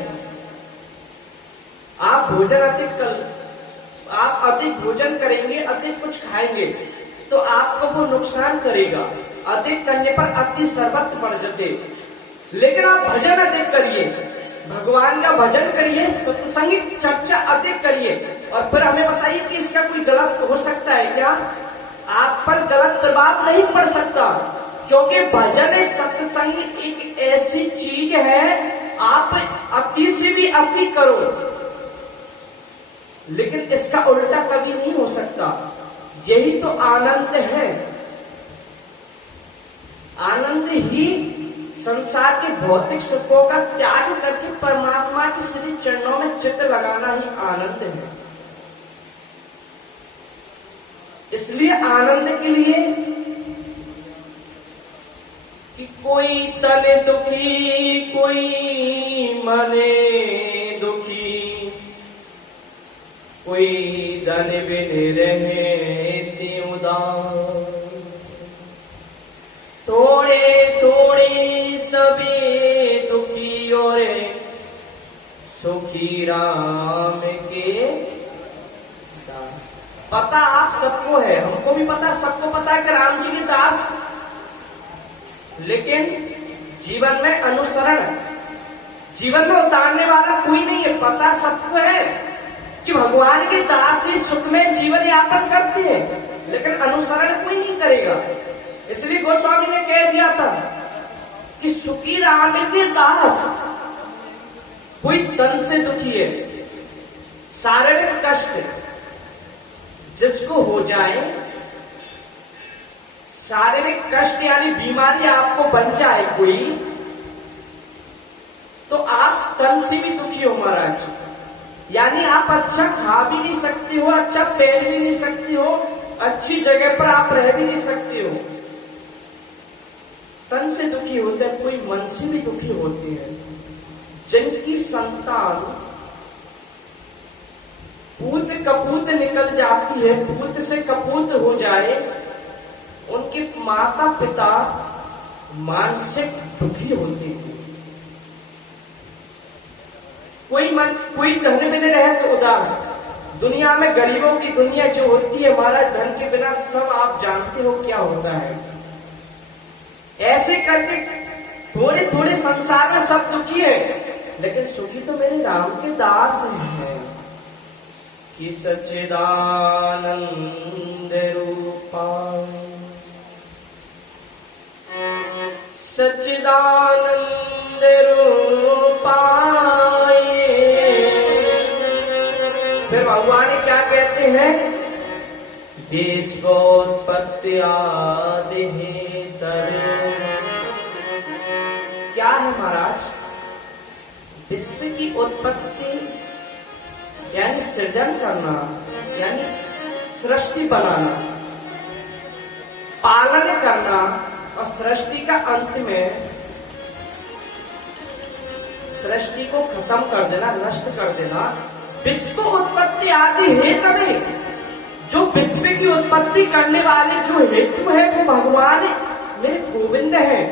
आप भोजन आप अधिक भोजन करेंगे, अधिक कुछ खाएंगे तो आपको वो नुकसान करेगा। अधिक करने पर अति सर्वत्र वर्जते। लेकिन आप भजन अधिक करिए, भगवान का भजन करिए, सत्संगिक चर्चा अधिक करिए, और फिर हमें बताइए कि इसका कोई गलत हो सकता है क्या? आप पर गलत प्रभाव नहीं पड़ सकता, क्योंकि भजन एक सत्संग एक ऐसी चीज है, आप अति से भी अति करो, लेकिन इसका उल्टा कभी नहीं हो सकता। यही तो आनंद है। आनंद ही संसार के भौतिक सुखों का त्याग करके परमात्मा के श्री चरणों में चित्त लगाना ही आनंद है। इसलिए आनंद के लिए कि कोई तने दुखी, कोई मने दुखी, कोई धन बिन रहे उदास, थोड़े थोड़े सबे दुखी और सुखी राम के दास। पता आप सबको है, हमको भी पता, सबको पता है कि राम जी के दास, लेकिन जीवन में अनुसरण, जीवन में उतारने वाला कोई नहीं है। पता सबको है कि भगवान के दास ही सुख में जीवन यापन करते हैं, लेकिन अनुसरण कोई नहीं करेगा। इसलिए गोस्वामी ने कह दिया था कि सुखी राम के दास। कोई तन से दुखी है, शारीरिक कष्ट जिसको हो जाए, शारीरिक कष्ट यानी बीमारी आपको बन जाए कोई, तो आप तन से भी दुखी हो महाराज। यानी आप अच्छा खा भी नहीं सकते हो, अच्छा पहन भी नहीं सकते हो, अच्छी जगह पर आप रह भी नहीं सकते हो। तन से दुखी होते हैं, कोई मन से भी दुखी होते हैं। जिनकी संतान पूत कपूत निकल जाती है, पूत से कपूत हो जाए, उनके माता पिता मानसिक दुखी होते हैं। कोई धन में रहे तो उदास। दुनिया में गरीबों की दुनिया जो होती है महाराज, धन के बिना सब आप जानते हो क्या होता है। ऐसे करके थोड़े थोड़े संसार में सब दुखी है, लेकिन सुखी तो मेरे राम के दास हैं। कि सच्चिदानंद रूपा, सच्चिदानंद रूपाए। फिर भगवान क्या कहते हैं? विश्वोत्पत्ति आदि क्या है महाराज? विश्व की उत्पत्ति यानी सृजन करना, यानी सृष्टि बनाना, पालन करना और सृष्टि का अंत में सृष्टि को खत्म कर देना, नष्ट कर देना। विश्व उत्पत्ति आदि हेतु नहीं, जो विश्व की उत्पत्ति करने वाले जो हेतु है वो भगवान मेरे गोविंद हैं,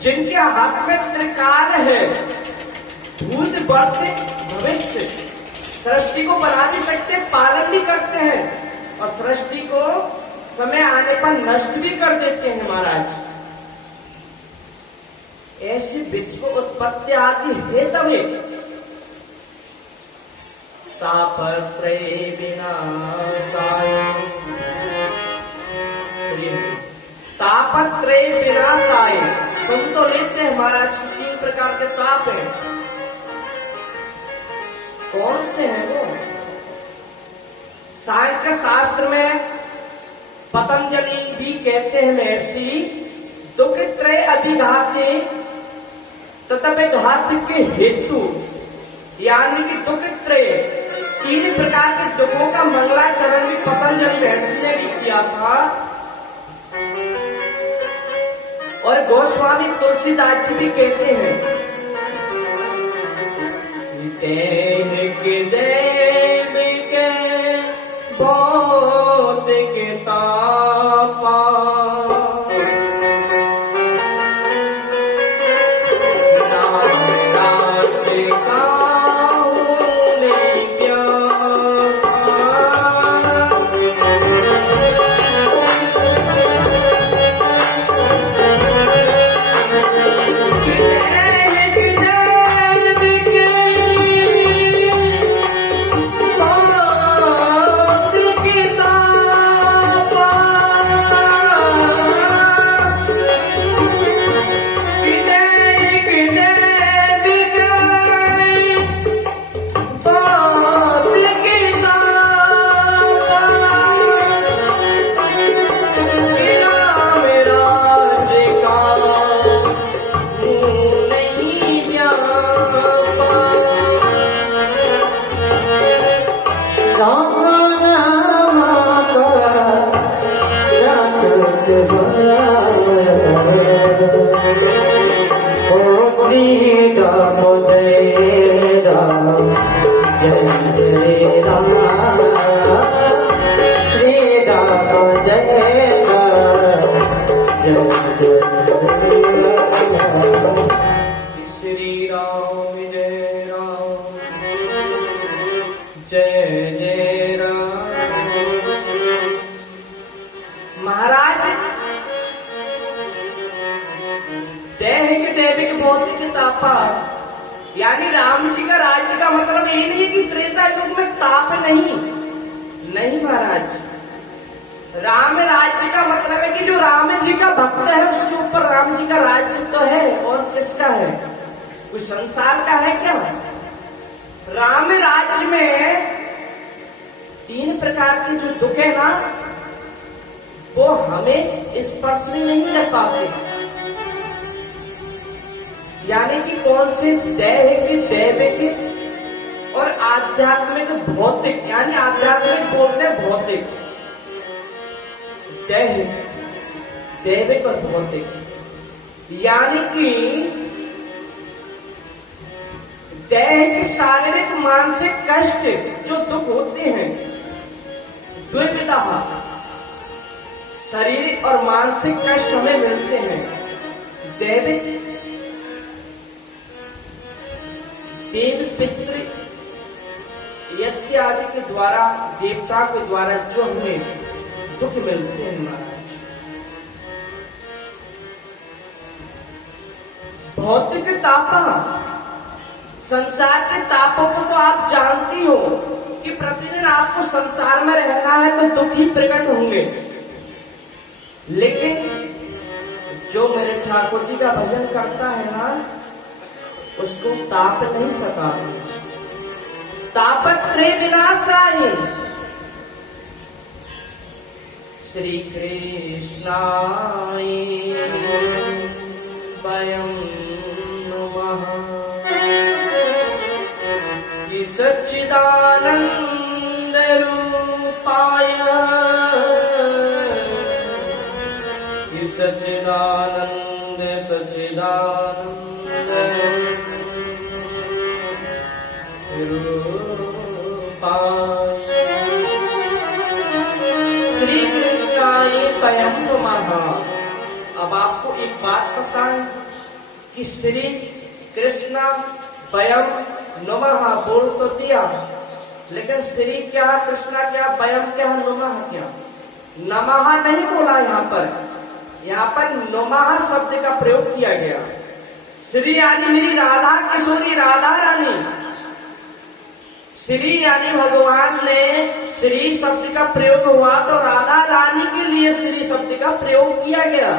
जिनके हाथ में त्रिकाल है, भूत वर्त भविष्य। सृष्टि को बना भी सकते, पालन भी करते हैं और सृष्टि को समय आने पर नष्ट भी कर देते हैं महाराज। ऐसी विश्व उत्पत्ति आदि हेतवे तापत्रय विनाशाय, तापत्रय विनाशाय। सुन तो लेते हैं महाराज की 3 प्रकार के ताप हैं। कौन से हैं वो? सांख्य शास्त्र में पतंजलि भी कहते हैं महर्षि, दुख त्रय अधिघाते तथा घात के हेतु, यानी कि दुख त्रय 3 प्रकार के दुखों का मंगलाचरण भी पतंजलि महर्षि ने भी किया था। और गोस्वामी तुलसीदास जी भी कहते हैं, देह के देव के भौतिक तापा, यानी राम जी का राज्य का मतलब ये नहीं कि त्रेता युग में ताप नहीं महाराज। राम राज्य का मतलब है कि जो राम जी का भक्त है उसके ऊपर राम जी का राज्य तो है, और किसका है? कोई संसार का है क्या? राम राज्य में 3 प्रकार के जो दुख है ना, वो हमें स्पर्श नहीं कर पाते। यानी कि कौन से? दैहिक, दैविक और आध्यात्मिक भौतिक। यानी आध्यात्मिक बोलते भौतिक, दैहिक, दैविक और भौतिक। यानी कि दैहिक शारीरिक मानसिक कष्ट जो दुख होते हैं, दुर्विधा शरीर और मानसिक कष्ट हमें मिलते हैं। दैविक देव पितृ यज्ञ आदि के द्वारा, देवता के द्वारा जो हमें दुख मिलते हैं महाराज। भौतिक तापा, संसार के तापों को तो आप जानती हो कि प्रतिदिन आपको संसार में रहना है तो दुख ही प्रकट होंगे। लेकिन जो मेरे ठाकुर जी का भजन करता है ना, उसको ताप नहीं सका। तापत्रय विनाशाय श्री कृष्णाय सच्चिदानंद रूपाय सच्चिदानंद सच्चिदानंद रूपाय श्री कृष्णाय वयं नमः। अब आपको एक बात बताएं कि श्री कृष्ण वयं नमः बोल तो दिया, लेकिन श्री क्या, कृष्णा क्या, वयं क्या, नमः क्या? नमः नहीं बोला यहाँ पर नमः शब्द का प्रयोग किया गया। श्री यानी मेरी राधा किशोरी, राधा रानी। श्री यानी भगवान ने श्री शब्द का प्रयोग हुआ तो राधा रानी के लिए श्री शब्द का प्रयोग किया गया।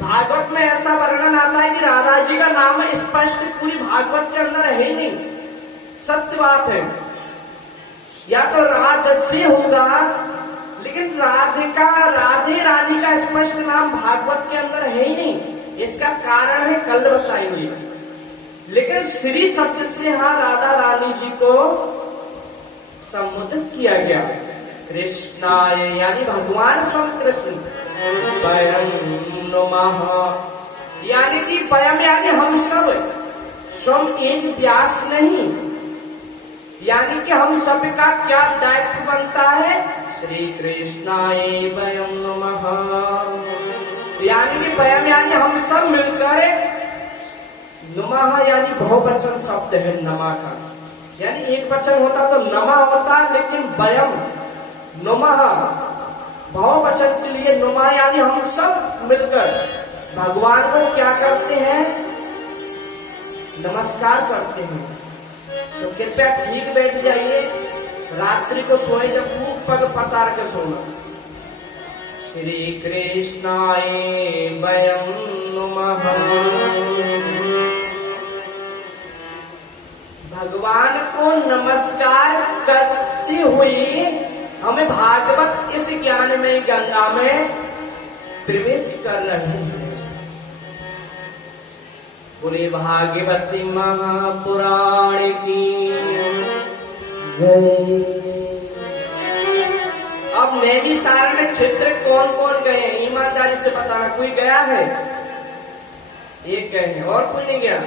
भागवत में ऐसा वर्णन आता है कि राधा जी का नाम स्पष्ट पूरी भागवत के अंदर है ही नहीं। सत्य बात है, या तो राधस्य होगा, लेकिन राधिका, राधे रानी का स्पष्ट नाम भागवत के अंदर है ही नहीं। इसका कारण है कल बताएंगे। लेकिन श्री शब्द से यहां राधा रानी जी को संबोधित किया गया। कृष्णाय यानी भगवान स्वयं कृष्ण, वयं नमः यानी कि वयं यानी हम सब, स्वयं एक व्यास नहीं, यानी कि हम सब का क्या दायित्व बनता है? श्री कृष्णाय वयं नमः, यानी कि वयं यानी हम सब मिलकर, नमः यानी बहुवचन शब्द है नमा का, यानी एक वचन होता तो नमा होता, लेकिन वयं नमः बहुवचन के लिए नमा यानी हम सब मिलकर भगवान को क्या करते हैं? नमस्कार करते हैं। तो कृपया ठीक बैठ जाइए, रात्रि को सोए जब खूब पग पसार के सोना। श्री कृष्णाय वयं नमः। भगवान को नमस्कार करते हुए हमें भागवत इस ज्ञान में गंगा में प्रवेश कर रहे हैं। पूरे भागवती महापुराण की अब नैमिषारण्य क्षेत्र कौन कौन गए हैं? ईमानदारी से बताना, कोई गया है? एक गए हैं, और कोई नहीं गया।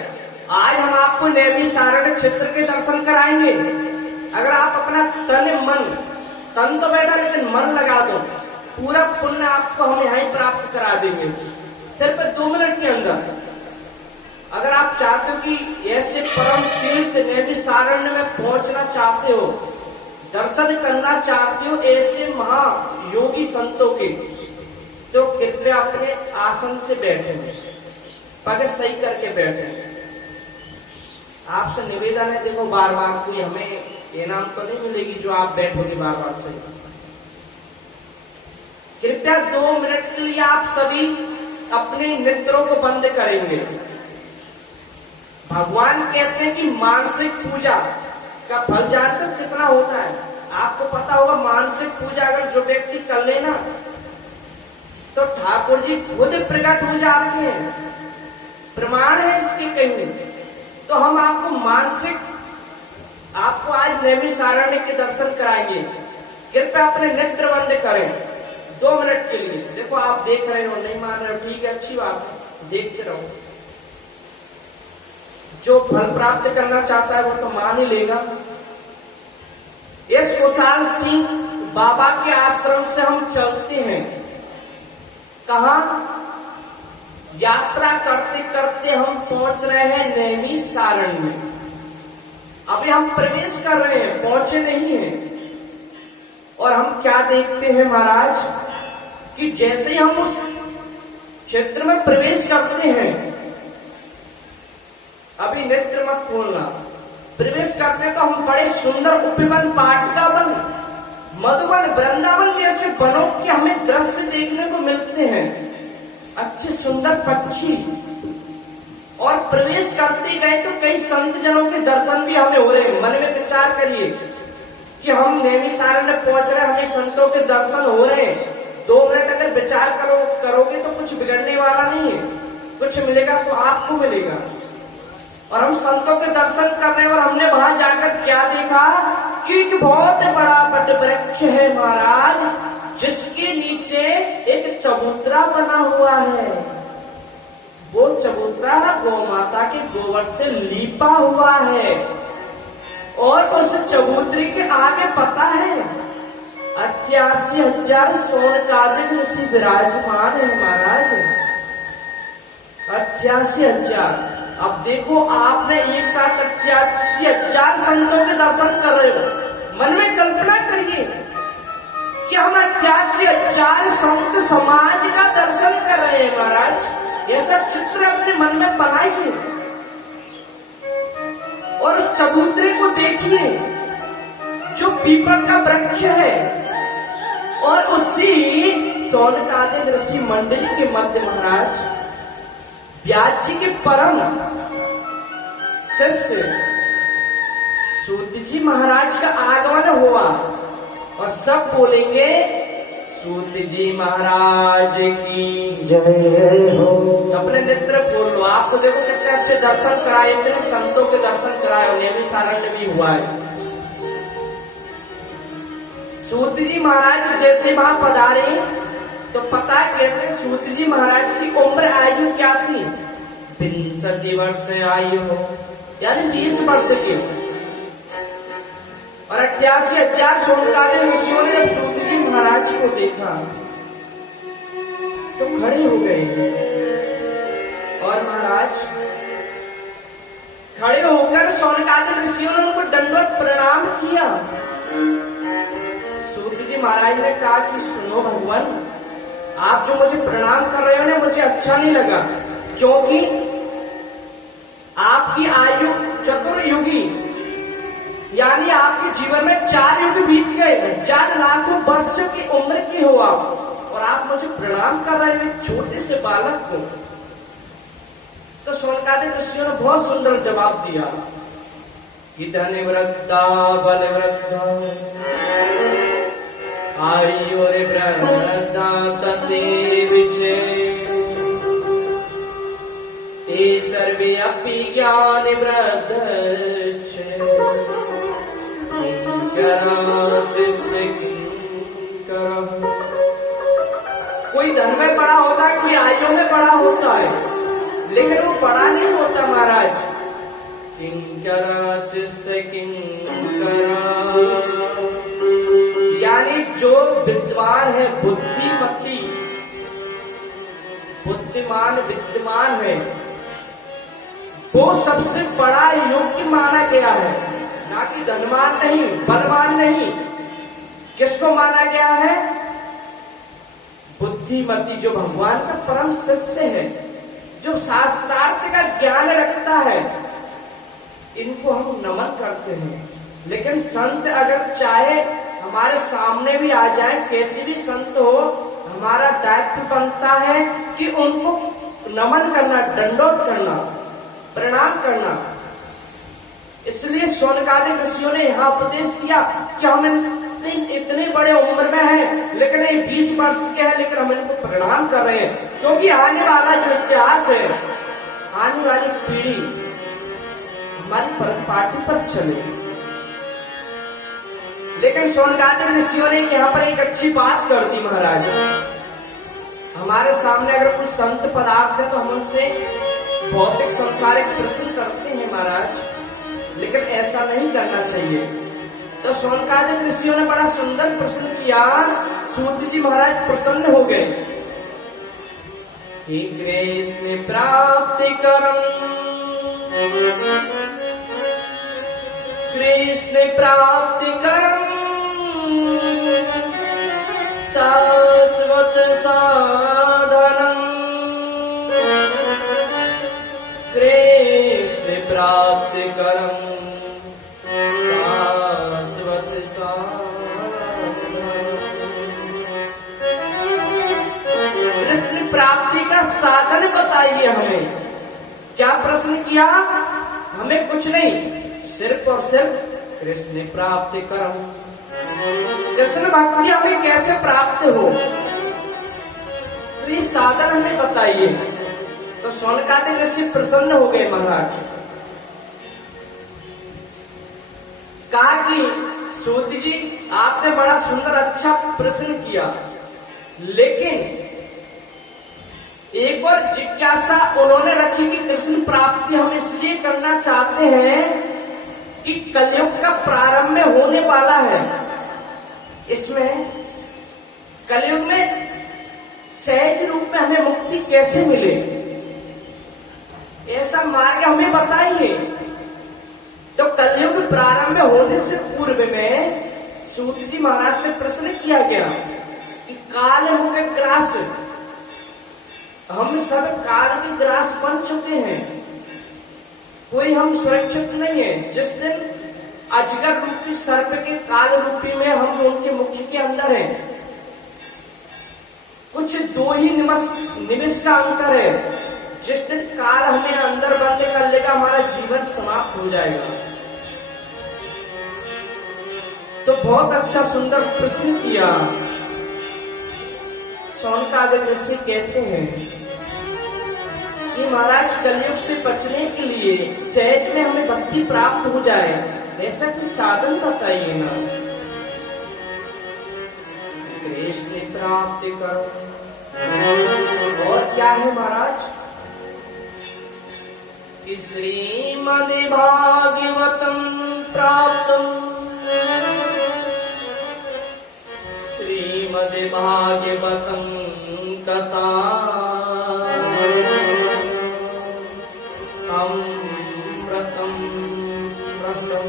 आज हम आपको नैमिषारण्य क्षेत्र के दर्शन कराएंगे। अगर आप अपना तन तो बैठा लेकिन मन लगा दो, पूरा पुण्य आपको हम यहीं प्राप्त करा देंगे सिर्फ 2 मिनट के अंदर। अगर आप चाहते हो कि ऐसे परम तीर्थ नैमिषारण्य में पहुंचना चाहते हो, दर्शन करना चाहते हो ऐसे महायोगी संतों के, तो कृपया अपने आसन से बैठे, पग सही करके बैठे। आपसे निवेदन है, देखो बार बार कोई हमें इनाम तो नहीं मिलेगी जो आप बैठोगे बार बार सही। कृपया 2 मिनट के लिए आप सभी अपने नेत्रों को बंद करेंगे। भगवान कहते हैं कि मानसिक पूजा का फल जानते हो कितना होता है? आपको पता होगा, मानसिक पूजा अगर जो व्यक्ति कर लेना तो ठाकुर जी खुद प्रकट हो जाते हैं। प्रमाण है इसके कहीं। तो हम आपको आपको आज नैमिषारण्य के दर्शन कराएंगे। कृपया अपने नेत्र बंद करें 2 मिनट के लिए। देखो आप देख रहे हो, नहीं मान रहे हो, ठीक है, अच्छी बात है, देखते रहो। जो फल प्राप्त करना चाहता है वो तो मान ही लेगा। इस कुशाल सिंह बाबा के आश्रम से हम चलते हैं। कहां? यात्रा करते करते हम पहुंच रहे हैं नैमिषारण्य में। अभी हम प्रवेश कर रहे हैं, पहुंचे नहीं हैं। और हम क्या देखते हैं महाराज कि जैसे ही हम उस क्षेत्र में प्रवेश करते हैं, अभी नेत्र मत खोलना, प्रवेश करते तो हम बड़े सुंदर उपवन, पाटिका वन, मधुवन, वृंदावन जैसे वनों के हमें दृश्य देखने को मिलते हैं। अच्छे सुंदर पक्षी। और प्रवेश करते गए तो कई संत जनों के दर्शन भी हमें हो रहे हैं। मन में विचार करिए कि हम नैमिषारण्य पहुंच रहे हैं, हमें संतों के दर्शन हो रहे हैं। 2 मिनट अगर विचार करोगे तो कुछ बिगड़ने वाला नहीं है। कुछ मिलेगा तो आपको मिलेगा। और हम संतों के दर्शन कर रहे हैं और हमने वहां जाकर क्या देखा कि एक बहुत बड़ा वट वृक्ष है महाराज, जिसके नीचे एक चबूतरा बना हुआ है। वो चबूतरा गौ माता के गोबर से लीपा हुआ है और उस चबूतरे के आगे पता है 88,000 सोनकादिक ऋषि विराजमान है महाराज। 88,000। अब देखो आपने एक साथ 88,000 संतों के दर्शन कर रहे हो। मन में कल्पना करिए कि हम 88,000 संत समाज का दर्शन कर रहे हैं महाराज। ऐसा चित्र अपने मन में बनाइए और उस चबूतरे को देखिए जो पीपल का वृक्ष है और उसी सोनकादिक ऋषि मंडली के मध्य महाराज व्यास जी के परम शिष्य सूत जी महाराज का आगमन हुआ और सब बोलेंगे सूत जी महाराज की जय हो। अपने नेत्र बोल लो। आपको देखो कितने अच्छे दर्शन कराए, इतने संतों के दर्शन कराए, उन्हें भी सारण्य भी हुआ है। सूत जी महाराज जैसे वहां पधारे तो पता कहते सूत जी महाराज की उम्र आयु क्या थी? 62 वर्ष आयु हो, यानी 20 वर्ष की। और 88,000 सोनकादिक ऋषियों ने जब सूत जी महाराज को देखा तो खड़े हो गए और महाराज खड़े होकर सोनकादिक ऋषियों ने उनको दंडवत प्रणाम किया। सूत जी महाराज ने कहा कि सुनो भगवान, आप जो मुझे प्रणाम कर रहे हो ना मुझे अच्छा नहीं लगा, क्योंकि आपकी आयु चतुर्युगी, यानी आपके जीवन में 4 युग बीत गए, 4 लाखों वर्ष की उम्र की हो आप, और आप मुझे प्रणाम कर रहे हैं छोटे से बालक को। तो सोनकादिक ऋषियों ने बहुत सुंदर जवाब दिया कि धन वृद्धा बल वृद्धा आयु वृद्धा तते विचे ये सर्वे अपि ज्ञान वृद्धश्च कोई धन में बड़ा होता है, कोई आयु में बड़ा होता है, लेकिन वो बड़ा नहीं होता महाराज। किंकरा शिष्य किंकरा, यानी जो विद्वान है, बुद्धिमती, बुद्धिमान विद्यमान है, वो सबसे बड़ा योग्य माना गया है, ना कि धनवान नहीं, बलवान नहीं। किसको माना गया है? बुद्धिमती, जो भगवान का परम शिष्य है, जो शास्त्रार्थ का ज्ञान रखता है, इनको हम नमन करते हैं। लेकिन संत अगर चाहे हमारे सामने भी आ जाए, कैसे भी संत हो, हमारा दायित्व बनता है कि उनको नमन करना, दंडोत करना, प्रणाम करना। इसलिए सोनकादिक ऋषियों ने यहाँ उपदेश दिया कि हम इतने बड़े उम्र में हैं, लेकिन ये 20 वर्ष के हैं, लेकिन हम इनको प्रणाम कर रहे हैं, क्योंकि आने वाला जो इतिहास है, आने वाली पीढ़ी हमारी पार्टी पर चले। लेकिन सोनकादिक ऋषियों ने यहाँ पर एक अच्छी बात कर दी महाराज। हमारे सामने अगर कुछ संत पदार्थ है तो हम उनसे भौतिक संसारिक प्रश्न करते हैं महाराज, लेकिन ऐसा नहीं करना चाहिए। तो सोनकादिक ऋषियों ने बड़ा सुंदर प्रश्न किया। सूत जी महाराज प्रसन्न हो गए कि कृष्ण प्राप्ति करम, कृष्ण प्राप्ति करम शाश्वत साधनम, कृष्ण प्राप्ति करम शाश्वत साधनम। कृष्ण प्राप्ति का साधन बताइए हमें। क्या प्रश्न किया? हमें कुछ नहीं, सिर्फ और सिर्फ कृष्ण प्राप्ति करम, कृष्ण भक्ति हमें कैसे प्राप्त हो, तो ये साधन हमें बताइए। तो सोनकादिक ऋषि प्रसन्न हो गए महाराज। कहा कि सूत जी आपने बड़ा सुंदर अच्छा प्रश्न किया, लेकिन एक और जिज्ञासा उन्होंने रखी कि कृष्ण प्राप्ति हम इसलिए करना चाहते हैं कि कलयुग का प्रारंभ में होने वाला है। इसमें कलयुग में सहज रूप में हमें मुक्ति कैसे मिले, ऐसा मार्ग हमें बताइए। तो कलयुग प्रारंभ में होने से पूर्व में सूत जी महाराज से प्रश्न किया गया कि काल मुख ग्रास, हम सब काल के ग्रास बन चुके हैं, कोई हम सुरक्षित नहीं है। जिस दिन अजगर रूपी सर्प के काल रूपी में हम उनके मुख्य के अंदर हैं, कुछ 2 ही निमिष का अंतर है। जिस दिन काल हमें अंदर बंद कर लेगा, हमारा जीवन समाप्त हो जाएगा। तो बहुत अच्छा सुंदर प्रश्न किया। शौनकादिक ऋषि कहते हैं कि महाराज कलयुग से बचने के लिए सहज में हमें भक्ति प्राप्त हो जाए, ऐसा कोई साधन बताइए ना। कृष्ण प्राप्ति करो, और क्या है महाराज कि श्रीमद् भागवतम प्राप्तम, श्रीमद् भागवतम कथा अमृतम रसम,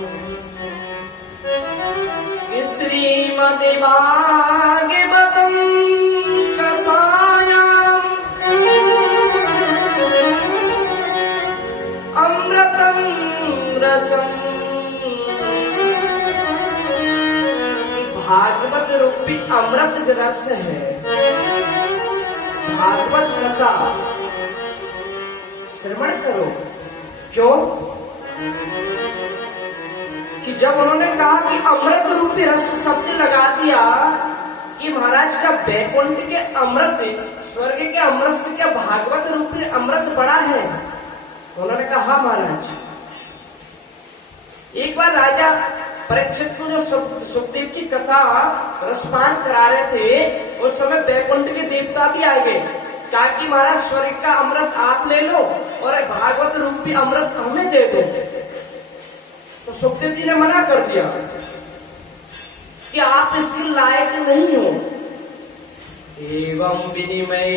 श्रीमद् भागवतम कथायाम अमृतम रसम। भागवत रूपी अमृत रस है, भागवत कथा श्रवण करो। क्यों कि जब उन्होंने कहा कि अमृत रूपी रस शब्द लगा दिया कि महाराज का वैकुंठ के अमृत, स्वर्ग के अमृत से क्या भागवत रूपी अमृत बड़ा है? उन्होंने कहा हाँ महाराज। एक बार राजा परीक्षित को जो सुखदेव की कथा रसपान करा रहे थे, उस समय वैकुंठ के देवता भी आ गए, कहा कि महाराज स्वर्ग का अमृत आप ले लो और भागवत रूपी अमृत हमें दे दो। तो सुखदेव जी ने मना कर दिया कि आप इसके लायक नहीं हो। एवं विनिमय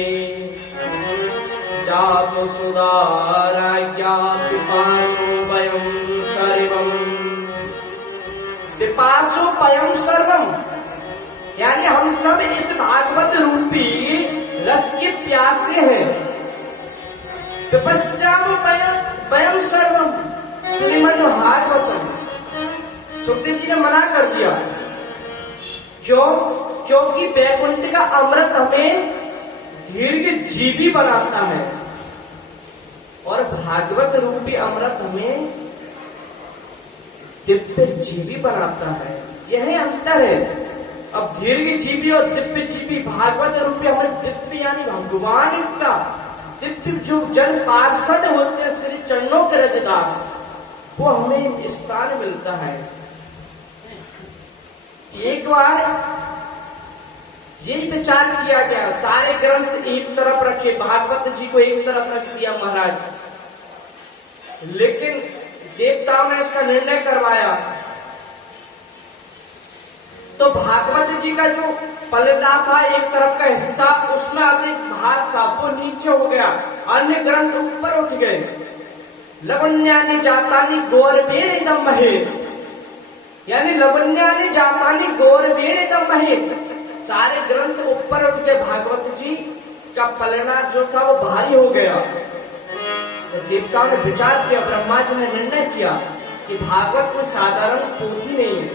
जातो सुधाराज्ञा पिपासो वयं सर्वम, पिपासो वयं सर्वम, यानी हम सब इस भागवत रूपी रस के प्यासे हैं। पिपस्यामो वयं सर्वम श्रीमद् भागवतम। सुखदेव जी ने मना कर दिया, क्योंकि वैकुंठ का अमृत हमें दीर्घ जीवी बनाता है और भागवत रूपी अमृत हमें दिव्य जीवी बनाता है। यह अंतर है। अब दीर्घ जीवी और दिव्य जीवी, भागवत रूपी हमें दिव्य यानी भगवान का दिव्य जो जन पार्षद होते हैं श्री चरणों के रजदास, वो हमें स्थान मिलता है। एक बार यही विचार किया गया, सारे ग्रंथ एक तरफ रखे, भागवत जी को एक तरफ रख दिया महाराज, लेकिन देवताओं ने इसका निर्णय करवाया तो भागवत जी का जो पलटा था, एक तरफ का हिस्सा, उसमें अधिक भाग था, वो नीचे हो गया, अन्य ग्रंथ ऊपर उठ गए। लवण्यानि जातानि गौरवेण इदं महे, यानी लवण्यानि जातानि गौरवेण इदं महे, सारे ग्रंथ ऊपर उठ गए, भागवत जी का पलड़ा जो था वो भारी हो गया। तो देवताओं ने विचार किया, ब्रह्मा जी ने निर्णय किया कि भागवत कोई साधारण पोथी नहीं है,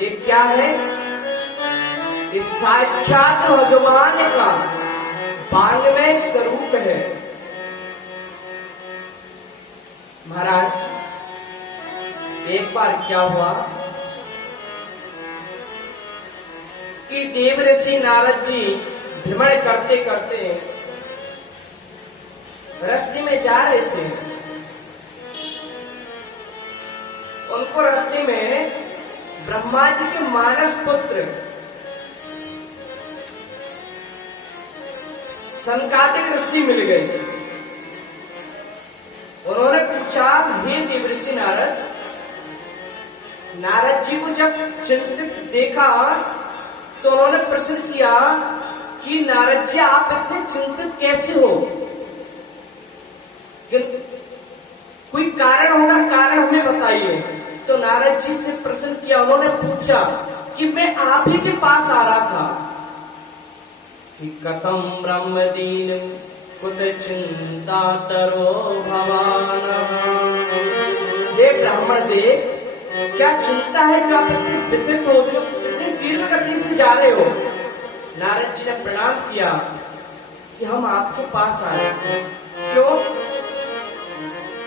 एक क्या है, इस साक्षात भगवान का वांग्मय स्वरूप है। महाराज एक बार क्या हुआ कि देव ऋषि नारद जी भ्रमण करते करते रास्ते में जा रहे थे। उनको रास्ते में ब्रह्मा जी के मानस पुत्र सनकादिक ऋषि मिल गए। उन्होंने पूछा, हे देवर्षि नारद, नारद जी को जब चिंतित देखा तो उन्होंने प्रश्न किया कि नारद जी आप इतने चिंतित कैसे हो? कोई कारण होगा, कारण हमें बताइए। तो नारद जी से प्रश्न किया, उन्होंने पूछा कि मैं आप ही के पास आ रहा था कि कथम ब्रह्म दीन कुत चिंता तरो भवान। हे ब्राह्मण देव, क्या चिंता है जो आप इतने व्यथित हो, जो इतनी तीव्र गति से जा रहे हो? नारद जी ने प्रणाम किया कि हम आपके पास आए हैं। क्यों?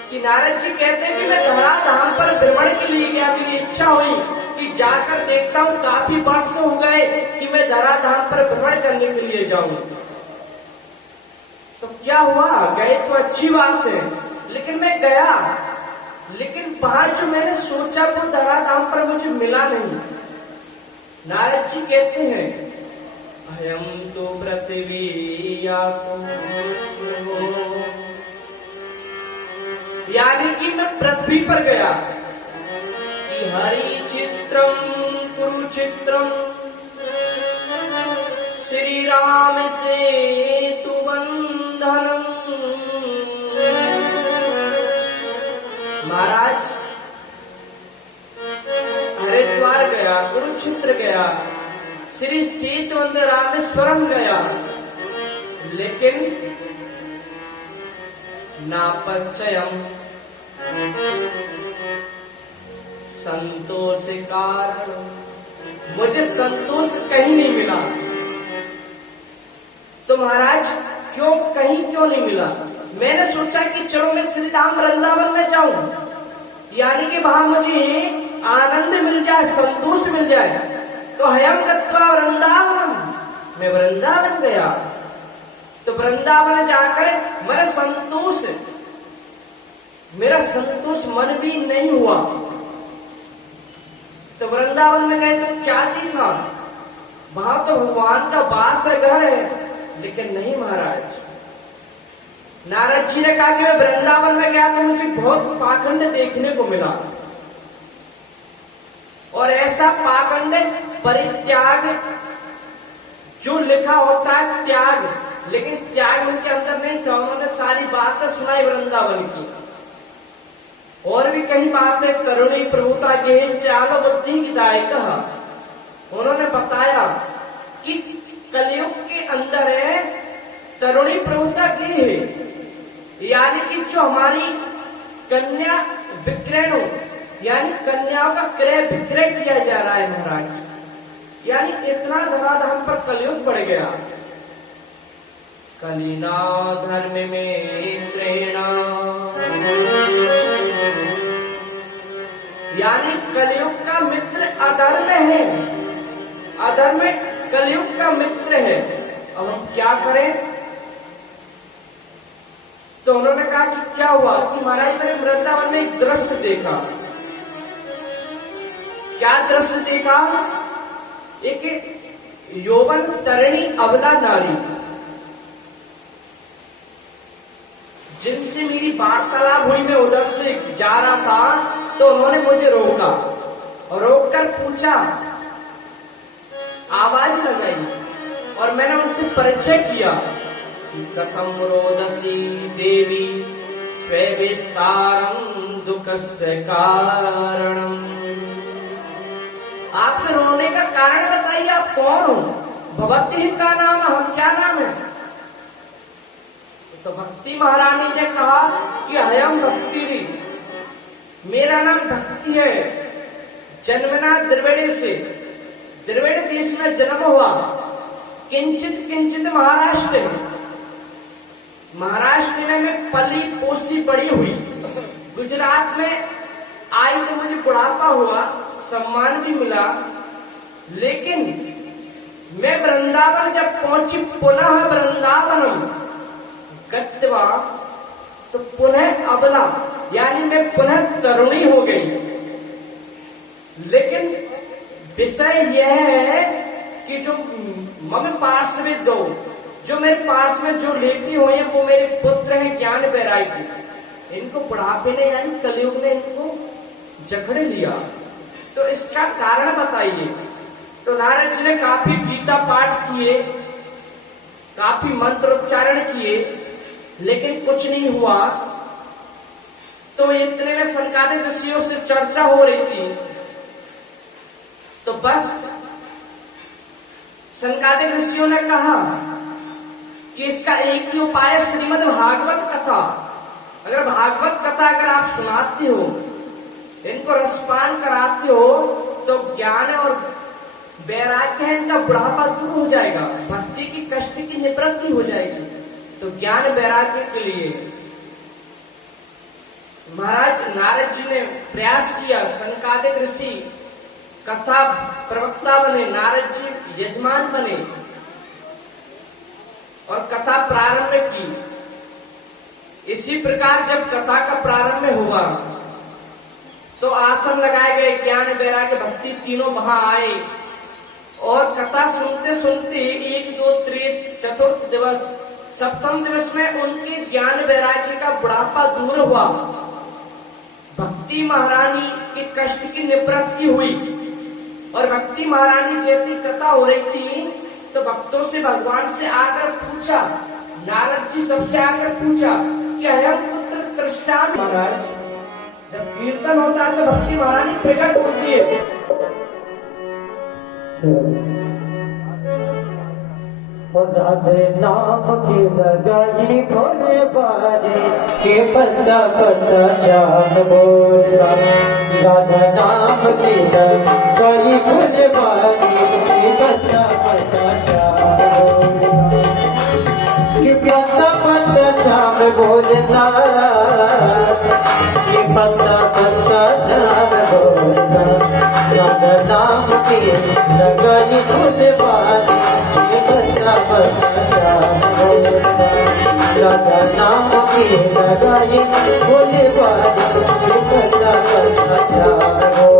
कि नारद जी कहते हैं कि मैं धराधाम पर भ्रमण के लिए गया, मेरी इच्छा हुई कि जाकर देखता हूं, काफी वर्ष हो गए कि मैं धराधाम पर भ्रमण करने के लिए जाऊं। तो क्या हुआ, गए तो अच्छी बात है, लेकिन मैं गया, लेकिन बाहर जो मैंने सोचा वो धराधाम पर मुझे मिला नहीं। नारद जी कहते हैं, अयम तो पृथ्वी यानी कि मैं पृथ्वी पर गया कि हरि चित्रम कुरुचित्रम श्री राम सेतु बंधनम। महाराज हरिद्वार गया, कुरुक्षेत्र गया, श्री सेतुबंध रामेश्वरम गया, लेकिन ना परिचयम संतोष कारण, मुझे संतोष कहीं नहीं मिला। तो महाराज कहीं क्यों नहीं मिला? मैंने सोचा कि चलो मैं श्री धाम वृंदावन में जाऊं, यानी कि वहां मुझे आनंद मिल जाए, संतोष मिल जाए। तो हयम गत्वा वृंदावन, मैं वृंदावन गया। तो वृंदावन जाकर मेरा संतोष मन भी नहीं हुआ। तो वृंदावन में गए तो क्या देखा? वहां तो भगवान का वास है, घर है, लेकिन नहीं महाराज। नारद जी ने कहा कि मैं वृंदावन में गया तो मुझे बहुत पाखंड देखने को मिला, और ऐसा पाखंड परित्याग जो लिखा होता है त्याग, लेकिन त्याग उनके अंदर नहीं था। उन्होंने सारी बातें सुनाई वृंदावन की, और भी कई बातें तरुणी प्रभुता ये श्यालो बुद्धि की दायिका। उन्होंने बताया कि कलयुग के अंदर है तरुणी प्रभुता की है, यानी कि जो हमारी कन्या विक्रय हो, यानी कन्याओं का क्रय विक्रय किया जा रहा है महाराज। यानी इतना धराधाम पर कलयुग बढ़ गया। कलिना धर्म में प्रेरणा, यानी कलयुग का मित्र अधर्म है, अधर्म कलयुग का मित्र है। अब हम क्या करें? तो उन्होंने कहा कि क्या हुआ कि महाराज मैंने वृंदावन में एक दृश्य देखा। क्या दृश्य देखा? एक यौवन तरुणी अबला नारी, जिनसे मेरी वार्तालाप हुई, मैं उधर से जा रहा था तो उन्होंने मुझे रोका और रोककर पूछा, आवाज लगाई, और मैंने उनसे परिचय किया कि कथम रोदसी देवी स्वेविस्तारम दुखस्य कारणम। आपके रोने का कारण बताइए, आप कौन हो? भगवती का नाम है, हम क्या नाम है? तो भक्ति महारानी ने कहा कि हयम भक्ति, मेरा नाम भक्ति है, जन्मना द्रविड़ से, द्रविड़ देश में जन्म हुआ, किंचित किंचित महाराष्ट्र में पली पोसी बड़ी हुई, गुजरात में आई तो मुझे बुढ़ापा हुआ, सम्मान भी मिला, लेकिन मैं वृंदावन जब पहुंची, पुनः वृंदावनम गत्वा, तो पुनः अबला, यानी मैं पुनः तरुणी हो गई। लेकिन विषय यह है कि जो मम पार्श्व दो, जो मेरे पास में जो लेती हुए हैं वो मेरे पुत्र हैं ज्ञान वैराग्य। इनको बुढ़ापे ने यानी कलयुग ने इनको जकड़ लिया, तो इसका कारण बताइए। तो नारद जी ने काफी गीता पाठ किए, काफी मंत्रोच्चारण किए, लेकिन कुछ नहीं हुआ। तो इतने में सनकादिक ऋषियों से चर्चा हो रही थी, तो बस सनकादिक ऋषियों ने कहा कि इसका एक ही उपाय है, श्रीमद् भागवत कथा। अगर भागवत कथा अगर आप सुनाते हो, इनको रसपान कराते हो, तो ज्ञान और वैराग्य है इनका बुढ़ापा दूर हो जाएगा, भक्ति की कष्ट की निवृत्ति हो जाएगी। तो ज्ञान वैराग्य के लिए महाराज नारद जी ने प्रयास किया, सनकादिक ऋषि कथा प्रवक्ता बने, नारद जी यजमान बने और कथा प्रारंभ की। इसी प्रकार जब कथा का प्रारंभ हुआ तो आसन लगाए गए, ज्ञान वैराग्य भक्ति तीनों वहां आए और कथा सुनते सुनते 1, 2, 3, चतुर्थ दिवस, सप्तम दिवस में उनके ज्ञान वैराग्य का बुढ़ापा दूर हुआ, भक्ति महारानी के कष्ट की निवृत्ति हुई। और भक्ति महारानी जैसी कथा हो रही थी तो भक्तों से भगवान से आकर पूछा, नारद जी सबसे आकर पूछा कि अयम पुत्र दृष्टांत। महाराज जब कीर्तन होता है तो भक्ति महारानी प्रकट होती है। राधे नाम की लगाई भोले बारे के पत्ता पत्ता श्याम बोला। राधा नाम की लगाई भोले बारे के पत्ता पत्ता श्याम बोला। कि पत्ता पत्ता श्याम बोलना, कि पत्ता पत्ता श्याम बोलना। राधा नाम की लगाई भोले बारे राधा नाम की लगाई भोले बाबा के पता पता